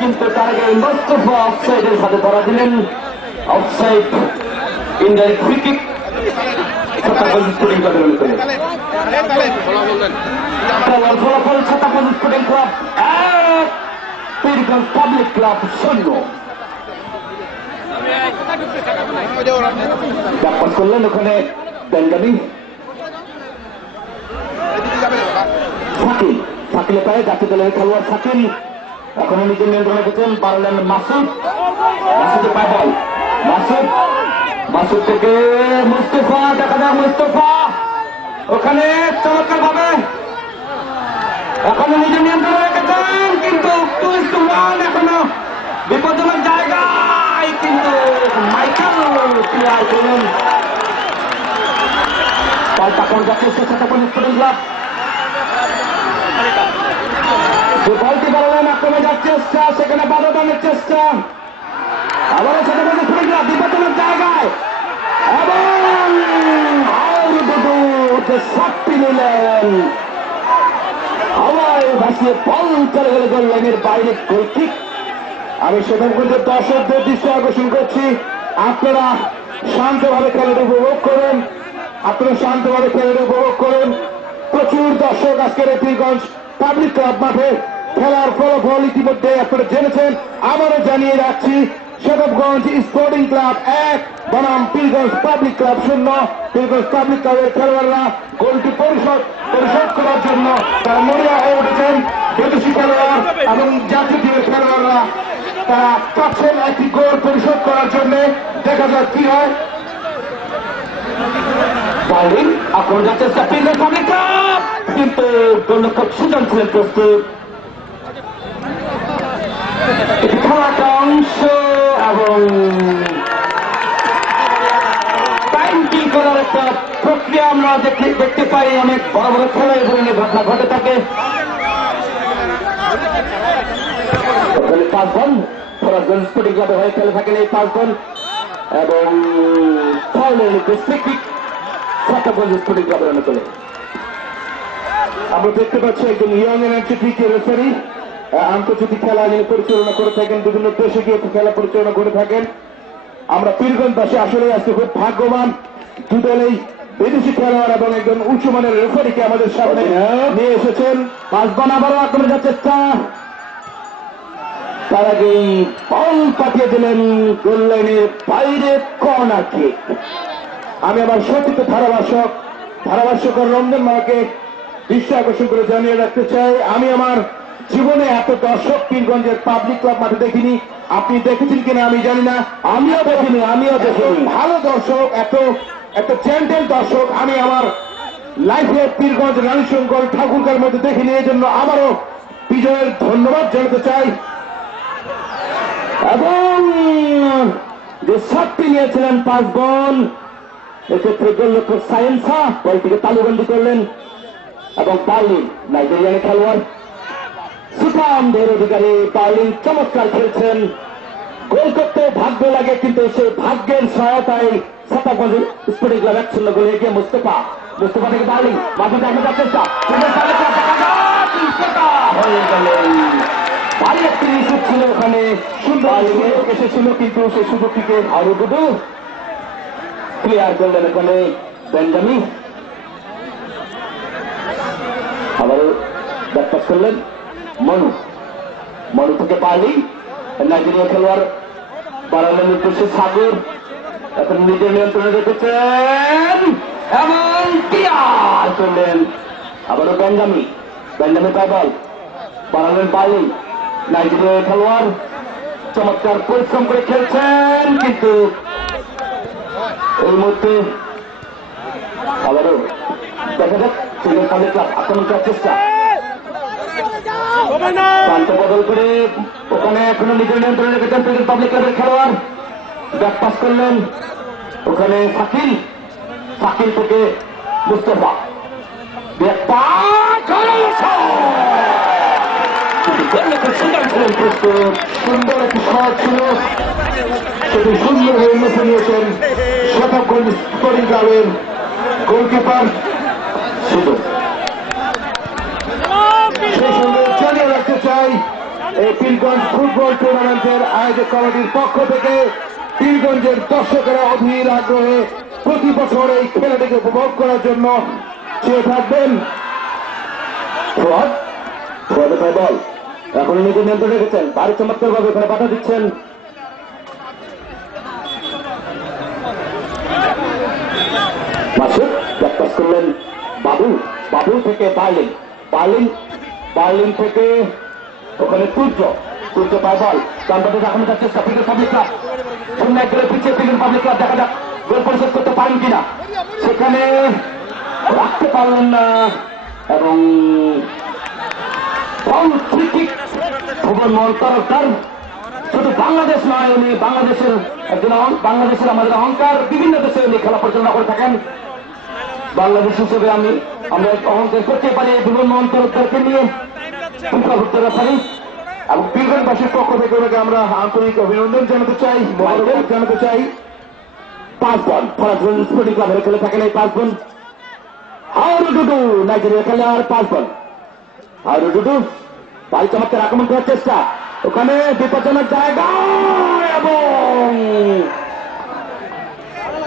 কিন্তু তার আগে মুস্তফা অফসাইডের সাথে ধরা দিলেন। Offside, indirect free kick Sadekganj sporting ক্লাবের অনুকূলে। ফলাফল Sadekganj sporting club 1, Pirganj public club 0। ব্যাপার করলেন ওখানে বেঞ্জামিন, শাকিলের পায়ে জাতীয় দলের খেলোয়াড় শাকিল এখনো নিজের নিয়ন্ত্রণ রেখেছেন। পারলেন মাসুদের পায়ে বল, মাসুদ থেকে মুস্তফা, দেখা যায় মুস্তফা ওখানে চমৎকার ভাবে এখনো নিজের নিয়ন্ত্রণ রেখেছেন, কিন্তু 2-1 এখনো বিপজ্জনক জায়গায়, কিন্তু মাইকেল ক্লিয়ার করলেন। বল পাকানো যাচ্ছে শতপল্লী স্পোর্টিং ক্লাব। যে বলটি বাড়ালেন আক্রমণে যাচ্ছে চেষ্টা, সেখানে বাধা দানের চেষ্টা। আবারও শতপল্লী স্পোর্টিং ক্লাব বিপজ্জনক জায়গায় এবং শটটি নিলেন হাওয়ায় ভাসিয়ে বল চলে গেল গোল লাইনের বাইরে গোল কিক। আমি শতপল্লীর দর্শকদের দৃষ্টি আকর্ষণ করছি, আপনারা শান্তভাবে খেলাটা উপভোগ করুন, আপনারা শান্তভাবে খেলাটা উপভোগ করুন। প্রচুর দর্শক আজকের পীরগঞ্জ পাবলিক ক্লাব মাঠে খেলার ফলাফল ইতিমধ্যে আপনারা জেনেছেন। আবারও জানিয়ে রাখছি, শতপগঞ্জ স্পোর্টিং ক্লাব 1 বনাম Pirganj public club 0। Pirganj public ক্লাবের খেলোয়াড়রা গোলটি পরিশোধ করার জন্য তারা মরিয়া হয়ে উঠেছেন। বিদেশি খেলোয়াড় এবং জাতীয় টিমের খেলোয়াড়রা তারা পাচ্ছেন একটি গোল পরিশোধ করার জন্য। দেখা যাক কি হয়। বলিং আক্রমণ যাচ্ছে পীরগঞ্জ পাবলিক ক্লাব, কিন্তু গোলরক্ষক সুজন ছিলেন প্রস্তুত। খেলাটা অংশ এবং টাইম কিল করার একটা প্রক্রিয়া আমরা দেখতে পাই। অনেক বড় বড় খেলা এই ধরনের ঘটনা ঘটে থাকে। ওখানে 5 বল ফরাজগঞ্জ স্পোর্টিং ক্লাবের হয়ে খেলে থাকেন এই 5 বল এবং ফাউলের শতপগঞ্জ স্পোর্টিং ক্লাবের অনুকূলে। আমরা দেখতে পাচ্ছি একজন ইয়ং এনার্জি তৃতীয় রেফারি আন্তর্জাতিক খেলা যিনি পরিচালনা করে থাকেন, বিভিন্ন দেশে গিয়ে খেলা পরিচালনা করে থাকেন। আমরা পীরগঞ্জবাসী আসলে আজকে খুব ভাগ্যবান, দুদলেই বিদেশি খেলোয়াড় এবং একজন উঁচু মানের রেফারিকে আমাদের সামনে নিয়ে এসেছেন। 5 বল আবারও আক্রমণের যাচ্ছে চেষ্টা, তার আগেই বল পাঠিয়ে দিলেন গোল লাইনের বাইরে কর্নার কিক। আমি আমার সচিত ধারাভাষ্যকর রঞ্জন মাকে দৃষ্টি আকর্ষণ করে জানিয়ে রাখতে চাই, আমি আমার জীবনে এত দর্শক পীরগঞ্জের পাবলিক ক্লাব মাঠে দেখিনি। আপনি দেখেছেন কিনা আমি জানি না, আমিও দেখিনি। ভালো দর্শক, এত জেন্টেল দর্শক আমি আমার লাইফে পীরগঞ্জ রানীশঙ্কর ঠাকুরকার মধ্যে দেখিনি। এই জন্য আমারও বিজয়ের ধন্যবাদ জানাতে চাই। এবং যে শটটি নিয়েছিলেন 5 বল, এক্ষেত্রে গোলরক্ষক সায়েন্সা বলটিকে তালুবন্দি করলেন এবং বার্লিন নাইজেরিয়ান খেলোয়াড় সুঠামদের অধিকারী বার্লিন চমৎকার খেলছেন। গোল করতে ভাগ্য লাগে, কিন্তু সেই ভাগ্যের সহায়তায় শতপগঞ্জ স্পোর্টিং ক্লাব 1-0 গোলে এগিয়ে মুস্তফা থেকে বার্লিন মাঝে দেখা চেষ্টা হয়ে গেলেন। ভারী একটি সুযোগ ছিল ওখানে, সুন্দর এসেছিল, কিন্তু সেই সুযোগটিকে আরো দুটো ক্লিয়ার করলেন এখানে বেঞ্জামি। আবারও ব্যাকপাস করলেন মনু থেকে পার্লি, নাইজেরিয়া খেলোয়াড় বাড়ানোর নির্দেশে সাগর এখন নিজের নিয়ন্ত্রণে রেখেছেন এবং ক্লিয়ার করলেন। আবারও বেঞ্জামি পায় বল, বাড়ালেন পার্লি, নাইজেরিয়া খেলোয়াড় চমৎকার পরিশ্রম করে খেলছেন, কিন্তু এই মুহূর্তে আবারও দেখা যাক পীরগঞ্জ পাবলিক ক্লাব আক্রমণ করার চেষ্টা, প্রান্ত বদল করে ওখানে এখনো নিজের নিয়ন্ত্রণে রেখেছেন পীরগঞ্জ পাবলিক ক্লাবের খেলোয়াড়। ব্যাক পাস করলেন ওখানে শাকিল থেকে মুস্তফা, সুন্দর একটি শট ছিল, সেটি সুন্দর হয়ে মেসে নিয়েছেন শতপগঞ্জ স্পোর্টিং ক্লাবের গোলকিপার সুযোগ। সেই সঙ্গে জানিয়ে রাখতে চাই, এই পীরগঞ্জ ফুটবল টুর্নামেন্টের আয়োজক কমিটির পক্ষ থেকে পীরগঞ্জের দর্শকেরা অধীর আগ্রহে প্রতি বছর এই খেলাটিকে উপভোগ করার জন্য চেয়ে থাকবেন। বল এখন নিজের নিয়ন্ত্রণ রেখেছেন, ভারী চমৎকার ভাবে এখানে বাধা দিচ্ছেন। মাসুদ ব্যাকপাস করলেন বাবু থেকে বার্লিন থেকে ওখানে সূর্য পায় বল, ডানপাতে দেখানো যাচ্ছে পীরগঞ্জ পাবলিক ক্লাব 0-1 গোলে পিছিয়ে পীরগঞ্জ পাবলিক ক্লাব। দেখা যাক গোল পরিশোধ করতে পারেন কিনা, সেখানে রাখতে পারলেন না এবং ভুবন মোহন তরফদার শুধু বাংলাদেশ নয়, উনি বাংলাদেশের একজন বাংলাদেশের আমাদের অহংকার, বিভিন্ন দেশে উনি খেলা পরিচালনা করে থাকেন। বাংলাদেশ হিসেবে আমরা অহংকার করতে পারি বিভিন্ন অন্তরকে নিয়ে করতে পারি। এবং বীরগঞ্জবাসীর পক্ষ থেকে ওনাকে আমরা আন্তরিক অভিনন্দন জানাতে চাই, মোবারকবাদ জানাতে চাই। 5 বল ফরাসগঞ্জ স্পোর্টিং ক্লাবের খেলে থাকেন এই 5 বল। হাউরুডুডু নাইজেরিয়া খেলে আর 5 বল। হাউরুডুডু ভাই চমৎকার আক্রমণ করার চেষ্টা, ওখানে বিপজ্জনক জায়গা এবং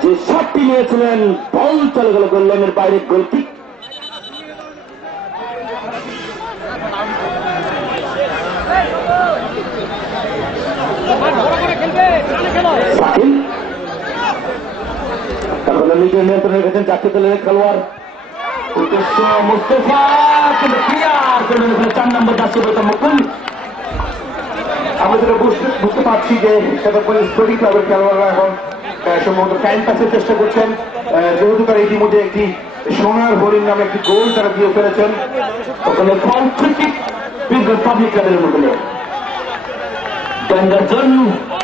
যে শটটি নিয়েছিলেন বল চলে গেল গোল লাইনের বাইরে, গোল কিক। শাকিল তারপরে নিজের নিয়ন্ত্রণে রেখেছেন জাতীয় দলের খেলোয়াড় উদ্দেশ্য মুস্তফা, কিন্তু ক্লিয়ার করলেন 4 নম্বর জাতীয় বইটা মুকুল। আমরা যেটা বুঝতে পারছি যে সেটা স্পোর্টিং ক্লাবের খেলোয়াড়রা এখন সম্ভবত টাইম পাসের চেষ্টা করছেন, যেহেতু তারা ইতিমধ্যে একটি সোনার হরিণ নামে একটি গোল তারা দিয়ে ফেলেছেন। ওখানে ফ্রন্ট ক্রিকেট পাবলিক ক্লাবের মধ্যে ডেঞ্জার জোন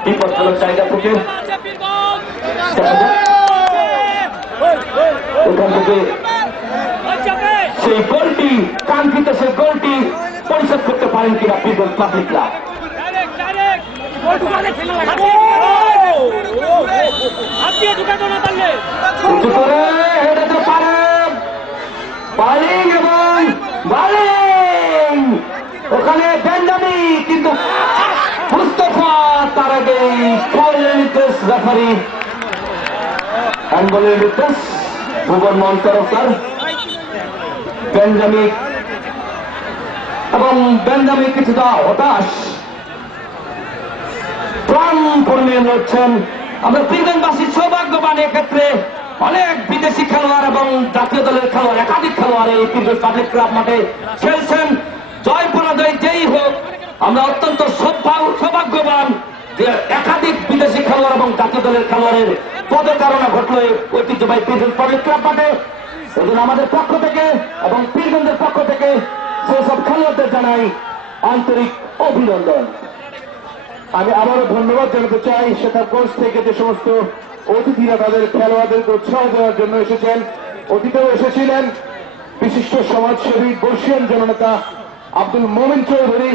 বিপজ্জনক জায়গা থেকে ওখান থেকে সেই গোলটি, কাঙ্ক্ষিত সেই গোলটি পরিশোধ করতে পারেন কিনা পিপলস পাবলিক ক্লাব। এবং বালিং ওখানে বেঞ্জামি, কিন্তু মুস্তফা তার আগে রেফারি হ্যান্ডবলের নির্দেশ ভুবন মোহন তরফদার। বেঞ্জামি এবং বেঞ্জামি কিছুটা হতাশ, প্রাণপণে লড়ছেন। আমরা বীরগঞ্জবাসী সৌভাগ্যবান, এক্ষেত্রে অনেক বিদেশি খেলোয়াড় এবং জাতীয় দলের খেলোয়াড়, একাধিক খেলোয়াড় এই পিপলস পাবলিক ক্লাব মাঠে খেলছেন। জয় পরাজয় যেই হোক, আমরা অত্যন্ত সৌভাগ্যবান যে একাধিক বিদেশি খেলোয়াড় এবং জাতীয় দলের খেলোয়াড়ের পদচারণা ঘটল ঐতিহ্যবাহী পিপলস পাবলিক ক্লাব মাঠে। সেদিন আমাদের পক্ষ থেকে এবং পীরগঞ্জের পক্ষ থেকে সেসব খেলোয়াড়দের জানাই আন্তরিক অভিনন্দন। আমি আবারও ধন্যবাদ জানাতে চাই শেখারগঞ্জ থেকে যে সমস্ত অতিথিরা তাদের খেলোয়াড়দেরকে উৎসাহ দেওয়ার জন্য এসেছেন। অতীতেও এসেছিলেন বিশিষ্ট সমাজসেবী বর্ষিয়ান জননেতা আব্দুল মোমিন চৌধুরী,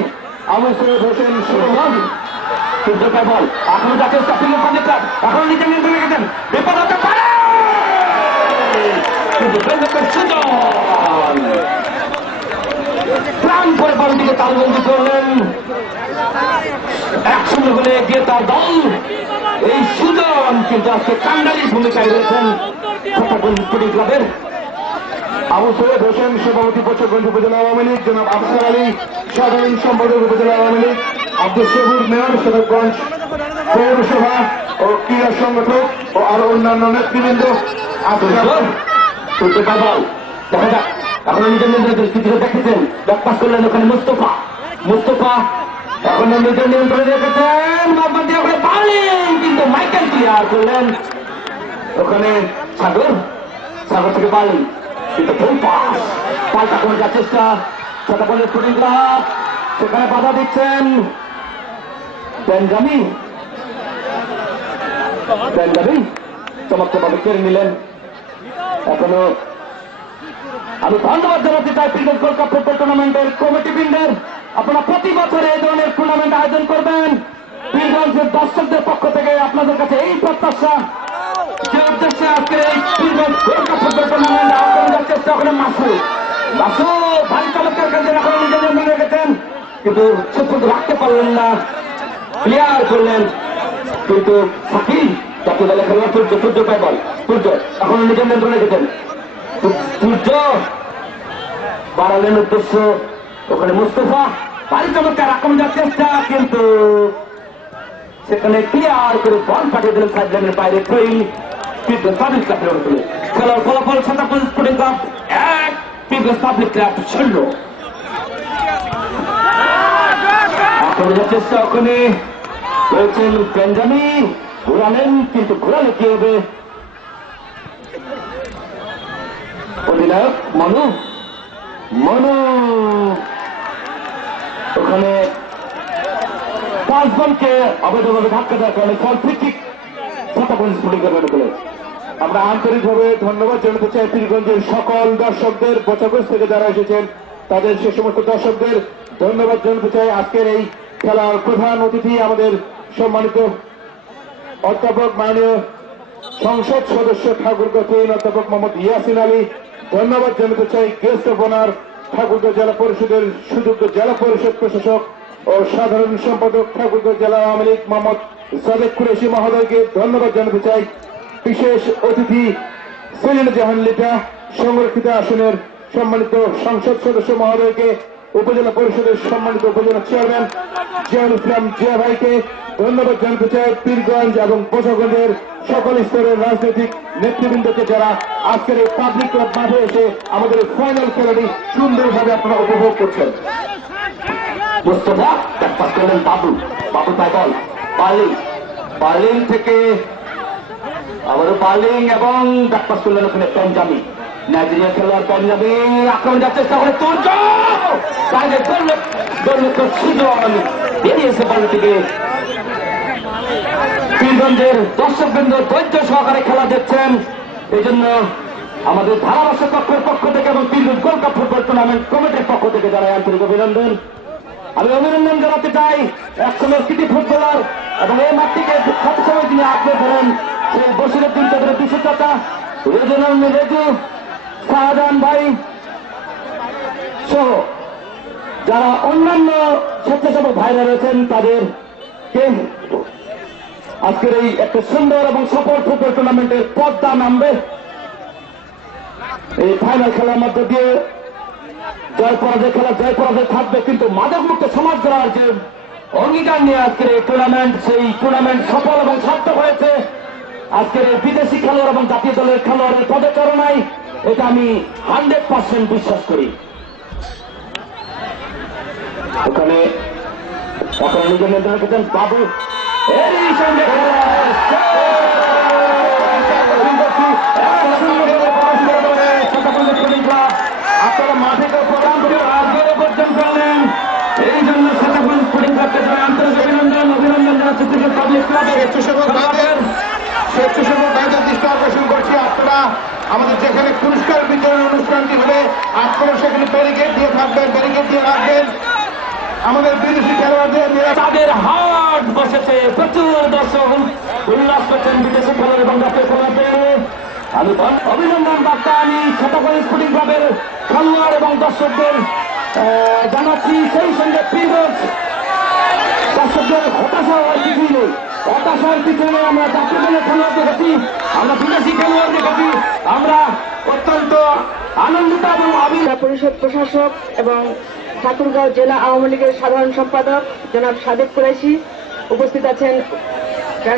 আবু সৈয়দ হোসেন সুরমান। বল এখনো জাতীয় এখন নিজে নিয়ন্ত্রণে রেখেছেন, বিপদ হতে পারে কিন্তু সুযোগ প্রাণ করে বল দিকে তালবন্দি করলেন। 1-0 হলে এগিয়ে তার দল। এই সুজন কিন্তু আজকে কান্ডারির ভূমিকায় রয়েছেন স্পোর্টিং ক্লাবের। আবু সৈয়দ হোসেন সভাপতি পশ্চিমগঞ্জ উপজেলা আওয়ামী লীগ, জনাব আফসার আলী সাধারণ সম্পাদক উপজেলা আওয়ামী লীগ, আব্দুল সবুর মেয়র শেখারগঞ্জ পৌরসভা ও ক্রীড়া সংগঠক ও আরো অন্যান্য নেতৃবৃন্দ। দেখা যাক এখন নিজের নিয়ন্ত্রণে কিছুটা দেখেছেন, ব্যাকপাস করলেন ওখানে মুস্তফা। এখন নিজের নিয়ন্ত্রণে রেখেছেন ওখানে বালিং, কিন্তু মাইকেল ক্লিয়ার করলেন ওখানে সাগর থেকে বালিং, কিন্তু ফুল পাস পাল্টা করে যাওয়ার চেষ্টা সেটা বলে স্পোর্টিং ক্লাব, সেখানে বাধা দিচ্ছেন বেঞ্জামি চমৎকারভাবে কেড়ে নিলেন। এখনো আমি ধন্যবাদ জানাতে চাই পিপলস গোল্ড কাপ ফুটবল টুর্নামেন্টের কমিটিবৃন্দের। আপনারা প্রতি বছর এই ধরনের টুর্নামেন্ট আয়োজন করবেন। পীরগঞ্জের দর্শকদের পক্ষ থেকে আপনাদের কাছে এই প্রত্যাশা, যে উদ্দেশ্যে আজকে এই Pirganj gold cup football tournament আয়োজন করার চেষ্টা করেন মাসুদ ভারী চমৎকার খেলছেন, এখন নিজের জন্য রেখেছেন কিন্তু সুস্থ রাখতে পারলেন না, ক্লিয়ার করলেন কিন্তু শাকিল জাতীয় দলের খেলোয়াড় সূর্য পায় বল। সূর্য এখন নিজের নিয়ন্ত্রণে রেখেছেন, সূর্য বাড়ালেন উদ্দেশ্য ওখানে মুস্তফা ভারী চমৎকার আক্রমণ যাওয়ার চেষ্টা, কিন্তু সেখানে ক্লিয়ার করে বল পাঠিয়ে দিলেন সাইড লাইনের বাইরে। পিপলস পাবলিক ক্লাবের অঞ্চলে খেলার ফলাফল Shekharganj sporting club 1, peoples public club 0। আক্রমণের চেষ্টা ওখানে রয়েছেন বেঞ্জামি, ঘোরালেন কিন্তু ঘোরালে কি হবে, অধিনায়ক মনু ওখানে 5 জনকে অবৈধভাবে ধাক্কা দেওয়ার কারণে ফ্রি-কিক ছাত্রপুলিশ স্পোর্টিং ক্লাবের বলে। আমরা আন্তরিকভাবে ধন্যবাদ জানাতে চাই পীরগঞ্জের সকল দর্শকদের, বোচাগঞ্জ থেকে যারা এসেছেন তাদের সে সমস্ত দর্শকদের ধন্যবাদ জানাতে চাই। আজকের এই খেলার প্রধান অতিথি আমাদের সম্মানিত অধ্যাপক মাননীয় সংসদ সদস্য ঠাকুরগাঁও 3 অধ্যাপক মোহাম্মদ ইয়াসিন আলী। ধন্যবাদ জানাতে চাই গেস্ট অফ অনার ঠাকুরগাঁও জেলা পরিষদের সুযোগ্য জেলা পরিষদ প্রশাসক ও সাধারণ সম্পাদক ঠাকুরগাঁও জেলা আওয়ামী লীগ মোহাম্মদ সাদেক কুরেশি মহোদয়কে ধন্যবাদ জানাতে চাই। বিশেষ অতিথি সেলিনা জাহান লিটা সংরক্ষিত আসনের সম্মানিত সংসদ সদস্য মহোদয়কে, উপজেলা পরিষদের সম্মানিত উপজেলা চেয়ারম্যান জিয়াউল ইসলাম জিয়া ভাইকে ধন্যবাদ জানাতে চাই। পীরগঞ্জ এবং বোচাগঞ্জের সকল স্তরের রাজনৈতিক নেতৃবৃন্দকে যারা আজকের এই পাবলিক ক্লাব মাঠে এসে আমাদের এই ফাইনাল খেলাটি সুন্দরভাবে আপনারা উপভোগ করছেন। মোস্তফা পাস করলেন বাবু, বাবু তাই বল বার্লিং থেকে আবারও বার্লিং এবং ব্যাকপাস করলেন ওখানে পেনজামি, নাইজেরিয়া খেলোয়াড় পেনজামি আক্রমণ যাওয়ার চেষ্টা করে তুর্য সুজন বেরিয়েছে বল থেকে। পীরগঞ্জের দর্শকবৃন্দ ধৈর্য সহকারে খেলা দেখছেন, এই জন্য আমাদের ধারাভাষ্য কক্ষের পক্ষ থেকে এবং Pirganj gold cup football tournament কমিটির পক্ষ থেকে জানাই আন্তরিক অভিনন্দন। আমি অভিনন্দন জানাতে চাই একসময় কৃতি ফুটবলার এবং এই মাঠটিকে সবসময় তিনি আঁকড়ে ধরেন সেই বসিরুদ্দিন চৌধুরী বিশু চাচা, রেজনাল রেজু, শাহজাহান ভাই সহ যারা অন্যান্য স্বেচ্ছাসেবক ভাইরা রয়েছেন তাদেরকে আজকের এই একটা সুন্দর এবং সফল ফুটবল টুর্নামেন্টের পর্দা নামবে। এই ফাইনাল খেলার মধ্যে দিয়ে জয় পরাজয় খেলা জয় পরাজয় থাকবে, কিন্তু মাদকমুক্ত সমাজ গড়ার যে অঙ্গীকার নিয়ে আজকের এই টুর্নামেন্ট, সেই টুর্নামেন্ট সফল এবং সার্থক হয়েছে। আজকের এই বিদেশি খেলোয়াড় এবং জাতীয় দলের খেলোয়াড়ের পদচারণায় এটা আমি 100% বিশ্বাস করি। ওখানে আপনারা নিজের মধ্যে রেখেছেন বাবু, এই সঙ্গে আপনারা মাঠে প্রদান করে আজকের পর্যন্ত পেলেন, এই জন্য সেটাপুল স্পোর্টিং ক্লাবকে আন্তরিক অভিনন্দন জানাচ্ছি। পাবলিক ক্লাবের স্বেচ্ছাসেবক ভাইদের দৃষ্টি আকর্ষণ করছি, আপনারা আমাদের যেখানে পুরস্কার বিতরণ অনুষ্ঠানটি হবে আপনারা সেখানে ব্যারিকেড দিয়ে থাকবেন, ব্যারিকেড দিয়ে রাখবেন। আমাদের বিদেশি খেলোয়াড়দের তাদের হাট বসেছে, প্রচুর দর্শক উল্লাস করছেন বিদেশি খেলোয়াড় এবং জাতীয় খেলোয়াড়দের। আমি অভিনন্দন বার্তা আমি সেটাপুল স্পোর্টিং ক্লাবের খেলোয়াড় এবং দর্শকদের জানাচ্ছি। সেই সঙ্গে পীরগঞ্জ দর্শকদের হতাশা হওয়ার কিছুই নেই, হতাশার পিছনে আমরা জাতীয় দলের খেলোয়াড় দেখেছি, আমরা বিদেশি খেলোয়াড় দেখেছি, আমরা অত্যন্ত আনন্দিত এবং পরিষদ প্রশাসক এবং ঠাকুরগাঁও জেলা আওয়ামী লীগের সাধারণ সম্পাদক জনাব সাদেক কুরেশি উপস্থিত আছেন,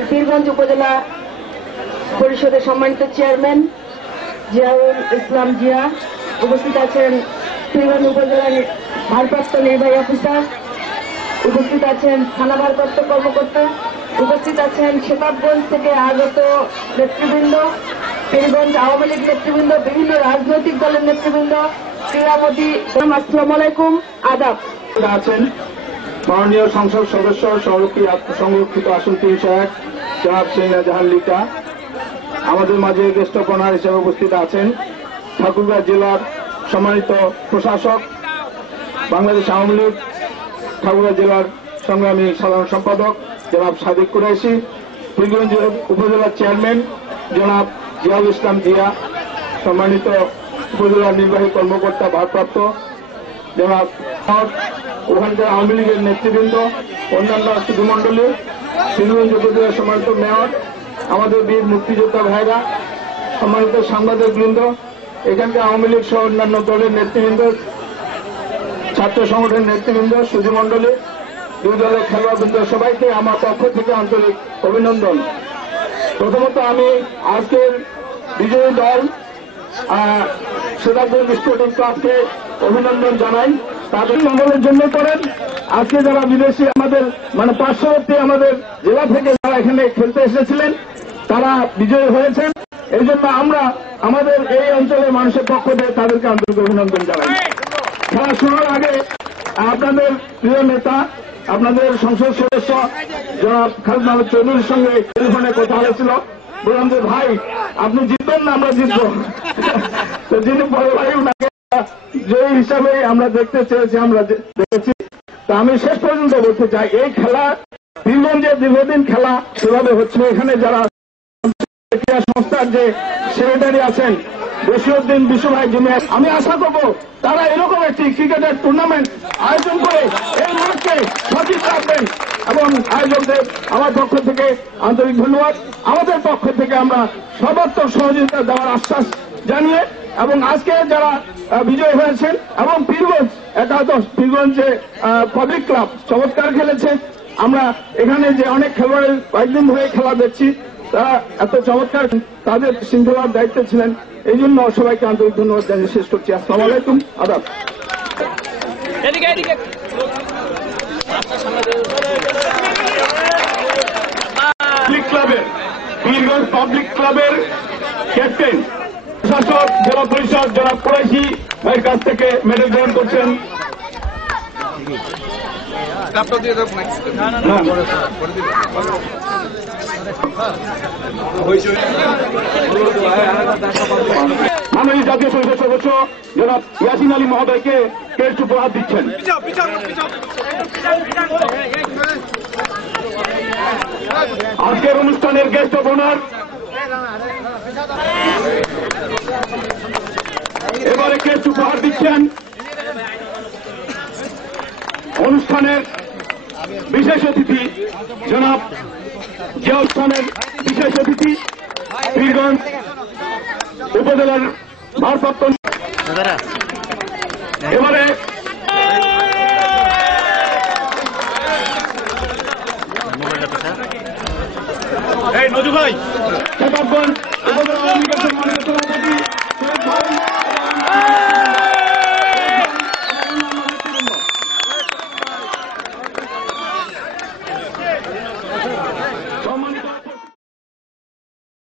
পীরগঞ্জ উপজেলা পরিষদের সম্মানিত চেয়ারম্যান জিয়াউল ইসলাম জিয়া উপস্থিত আছেন, পীরগঞ্জ উপজেলার ভারপ্রাপ্ত নির্বাহী অফিসার উপস্থিত আছেন, থানা ভারপ্রাপ্ত কর্মকর্তা উপস্থিত আছেন, শেতাবগঞ্জ থেকে আগত নেতৃবৃন্দ, পীরগঞ্জ আওয়ামী লীগ নেতৃবৃন্দ, বিভিন্ন রাজনৈতিক দলের নেতৃবৃন্দ, ক্রীড়ামোদী, আসসালামু আলাইকুম, আদাব। আছেন মাননীয় সংসদ সদস্য সংরক্ষিত আসন 301 জনাব সেলিনা জাহান লিটা, আমাদের মাঝে গেস্ট অফ অনার হিসেবে উপস্থিত আছেন ঠাকুরগাঁও জেলার সম্মানিত প্রশাসক, বাংলাদেশ আওয়ামী লীগ ঠাকুরগাঁও জেলার সংগ্রামী সাধারণ সম্পাদক জনাব সাদেক কুরেশি, পীরগঞ্জ উপজেলার চেয়ারম্যান জনাব জিয়াউল ইসলাম জিয়া, সম্মানিত উপজেলার নির্বাহী কর্মকর্তা ভারপ্রাপ্ত জনাব, ওখানকার আওয়ামী লীগের নেতৃবৃন্দ, অন্যান্য সুধীমণ্ডলী, পীরগঞ্জ উপজেলার সম্মানিত মেয়র, আমাদের বীর মুক্তিযোদ্ধা ভাইরা, সম্মানিত সাংবাদিক বৃন্দ, এখানকার আওয়ামী লীগ সহ অন্যান্য দলের নেতৃবৃন্দ, ছাত্র সংগঠনের নেতৃবৃন্দ, সুধীমণ্ডলী, দুই দলের খেলোয়াড়বৃন্দ, সবাইকে আমার পক্ষ থেকে আন্তরিক অভিনন্দন। প্রথমত আমি আজকের বিজয়ী দল সেটাপুল স্পোর্টিং ক্লাবকে অভিনন্দন জানাই, তাদের মঙ্গলের জন্য করেন। আজকে যারা বিদেশি আমাদের পার্শ্ববর্তী আমাদের জেলা থেকে যারা এখানে খেলতে এসেছিলেন তারা বিজয়ী হয়েছেন, এই জন্য আমরা আমাদের এই অঞ্চলের মানুষের পক্ষ থেকে তাদেরকে আন্তরিক অভিনন্দন জানাই। খেলা শুরুর আগে আপনাদের প্রিয় নেতা, আপনাদের সংসদ সদস্য জনাব খালেদ মাহমুদ চৌধুরীর সঙ্গে টেলিফোনে কথা হয়েছিল। বললাম যে ভাই আপনি জিতবেন না আমরা জিতব। তো যিনি বড় ভাই ওনাকে জয়ী হিসাবে আমরা দেখতে চেয়েছি, আমরা দেখেছি। তো আমি শেষ পর্যন্ত বলতে চাই এই খেলা বীরগঞ্জে দীর্ঘদিন খেলা সেভাবে হচ্ছে। এখানে যারা ক্রীড়া সংস্থার যে সেক্রেটারি আছেন বশিরউদ্দিন বিশু ভাই, যিনি আমি আশা করব তারা এরকম একটি ক্রিকেটের টুর্নামেন্ট আয়োজন করে এই মাঠকে সঠিক রাখবেন। এবং আয়োজকদের আমার পক্ষ থেকে আন্তরিক ধন্যবাদ। আমাদের পক্ষ থেকে আমরা সর্বাত্মক সহযোগিতা দেওয়ার আশ্বাস জানিয়ে এবং আজকে যারা বিজয়ী হয়েছেন এবং পীরগঞ্জ একাদশ, পীরগঞ্জে পাবলিক ক্লাব চমৎকার খেলেছে। আমরা এখানে যে অনেক খেলোয়াড়ের কয়েকদিন ধরে খেলা দেখছি, তারা এত চমৎকার তাদের শৃঙ্খলার দায়িত্বে ছিলেন। এই জন্য সবাইকে আন্তরিক ধন্যবাদ জানিয়ে শেষ করছি। আসসালামু আলাইকুম, আদাব। পীরগঞ্জ পাবলিক ক্লাবের ক্যাপ্টেন শাসক জেলা পরিষদ জনাব কুরাইশি ভাইয়ের কাছ থেকে মেডেল গ্রহণ করছেন। মাননীয় জাতীয় সংসদ সদস্য জনাব ইয়াসিন আলী মহোদয়কে ক্রেস্ট উপহার দিচ্ছেন। আজকের অনুষ্ঠানের গেস্ট অব অনার এবারে ক্রেস্ট উপহার দিচ্ছেন অনুষ্ঠানের বিশেষ অতিথি জনাব জিয়াউল খানের বিশেষ অতিথি পীরগঞ্জ উপজেলার ভারপ্রাপ্ত। এবারে নজু ভাই উপজেলা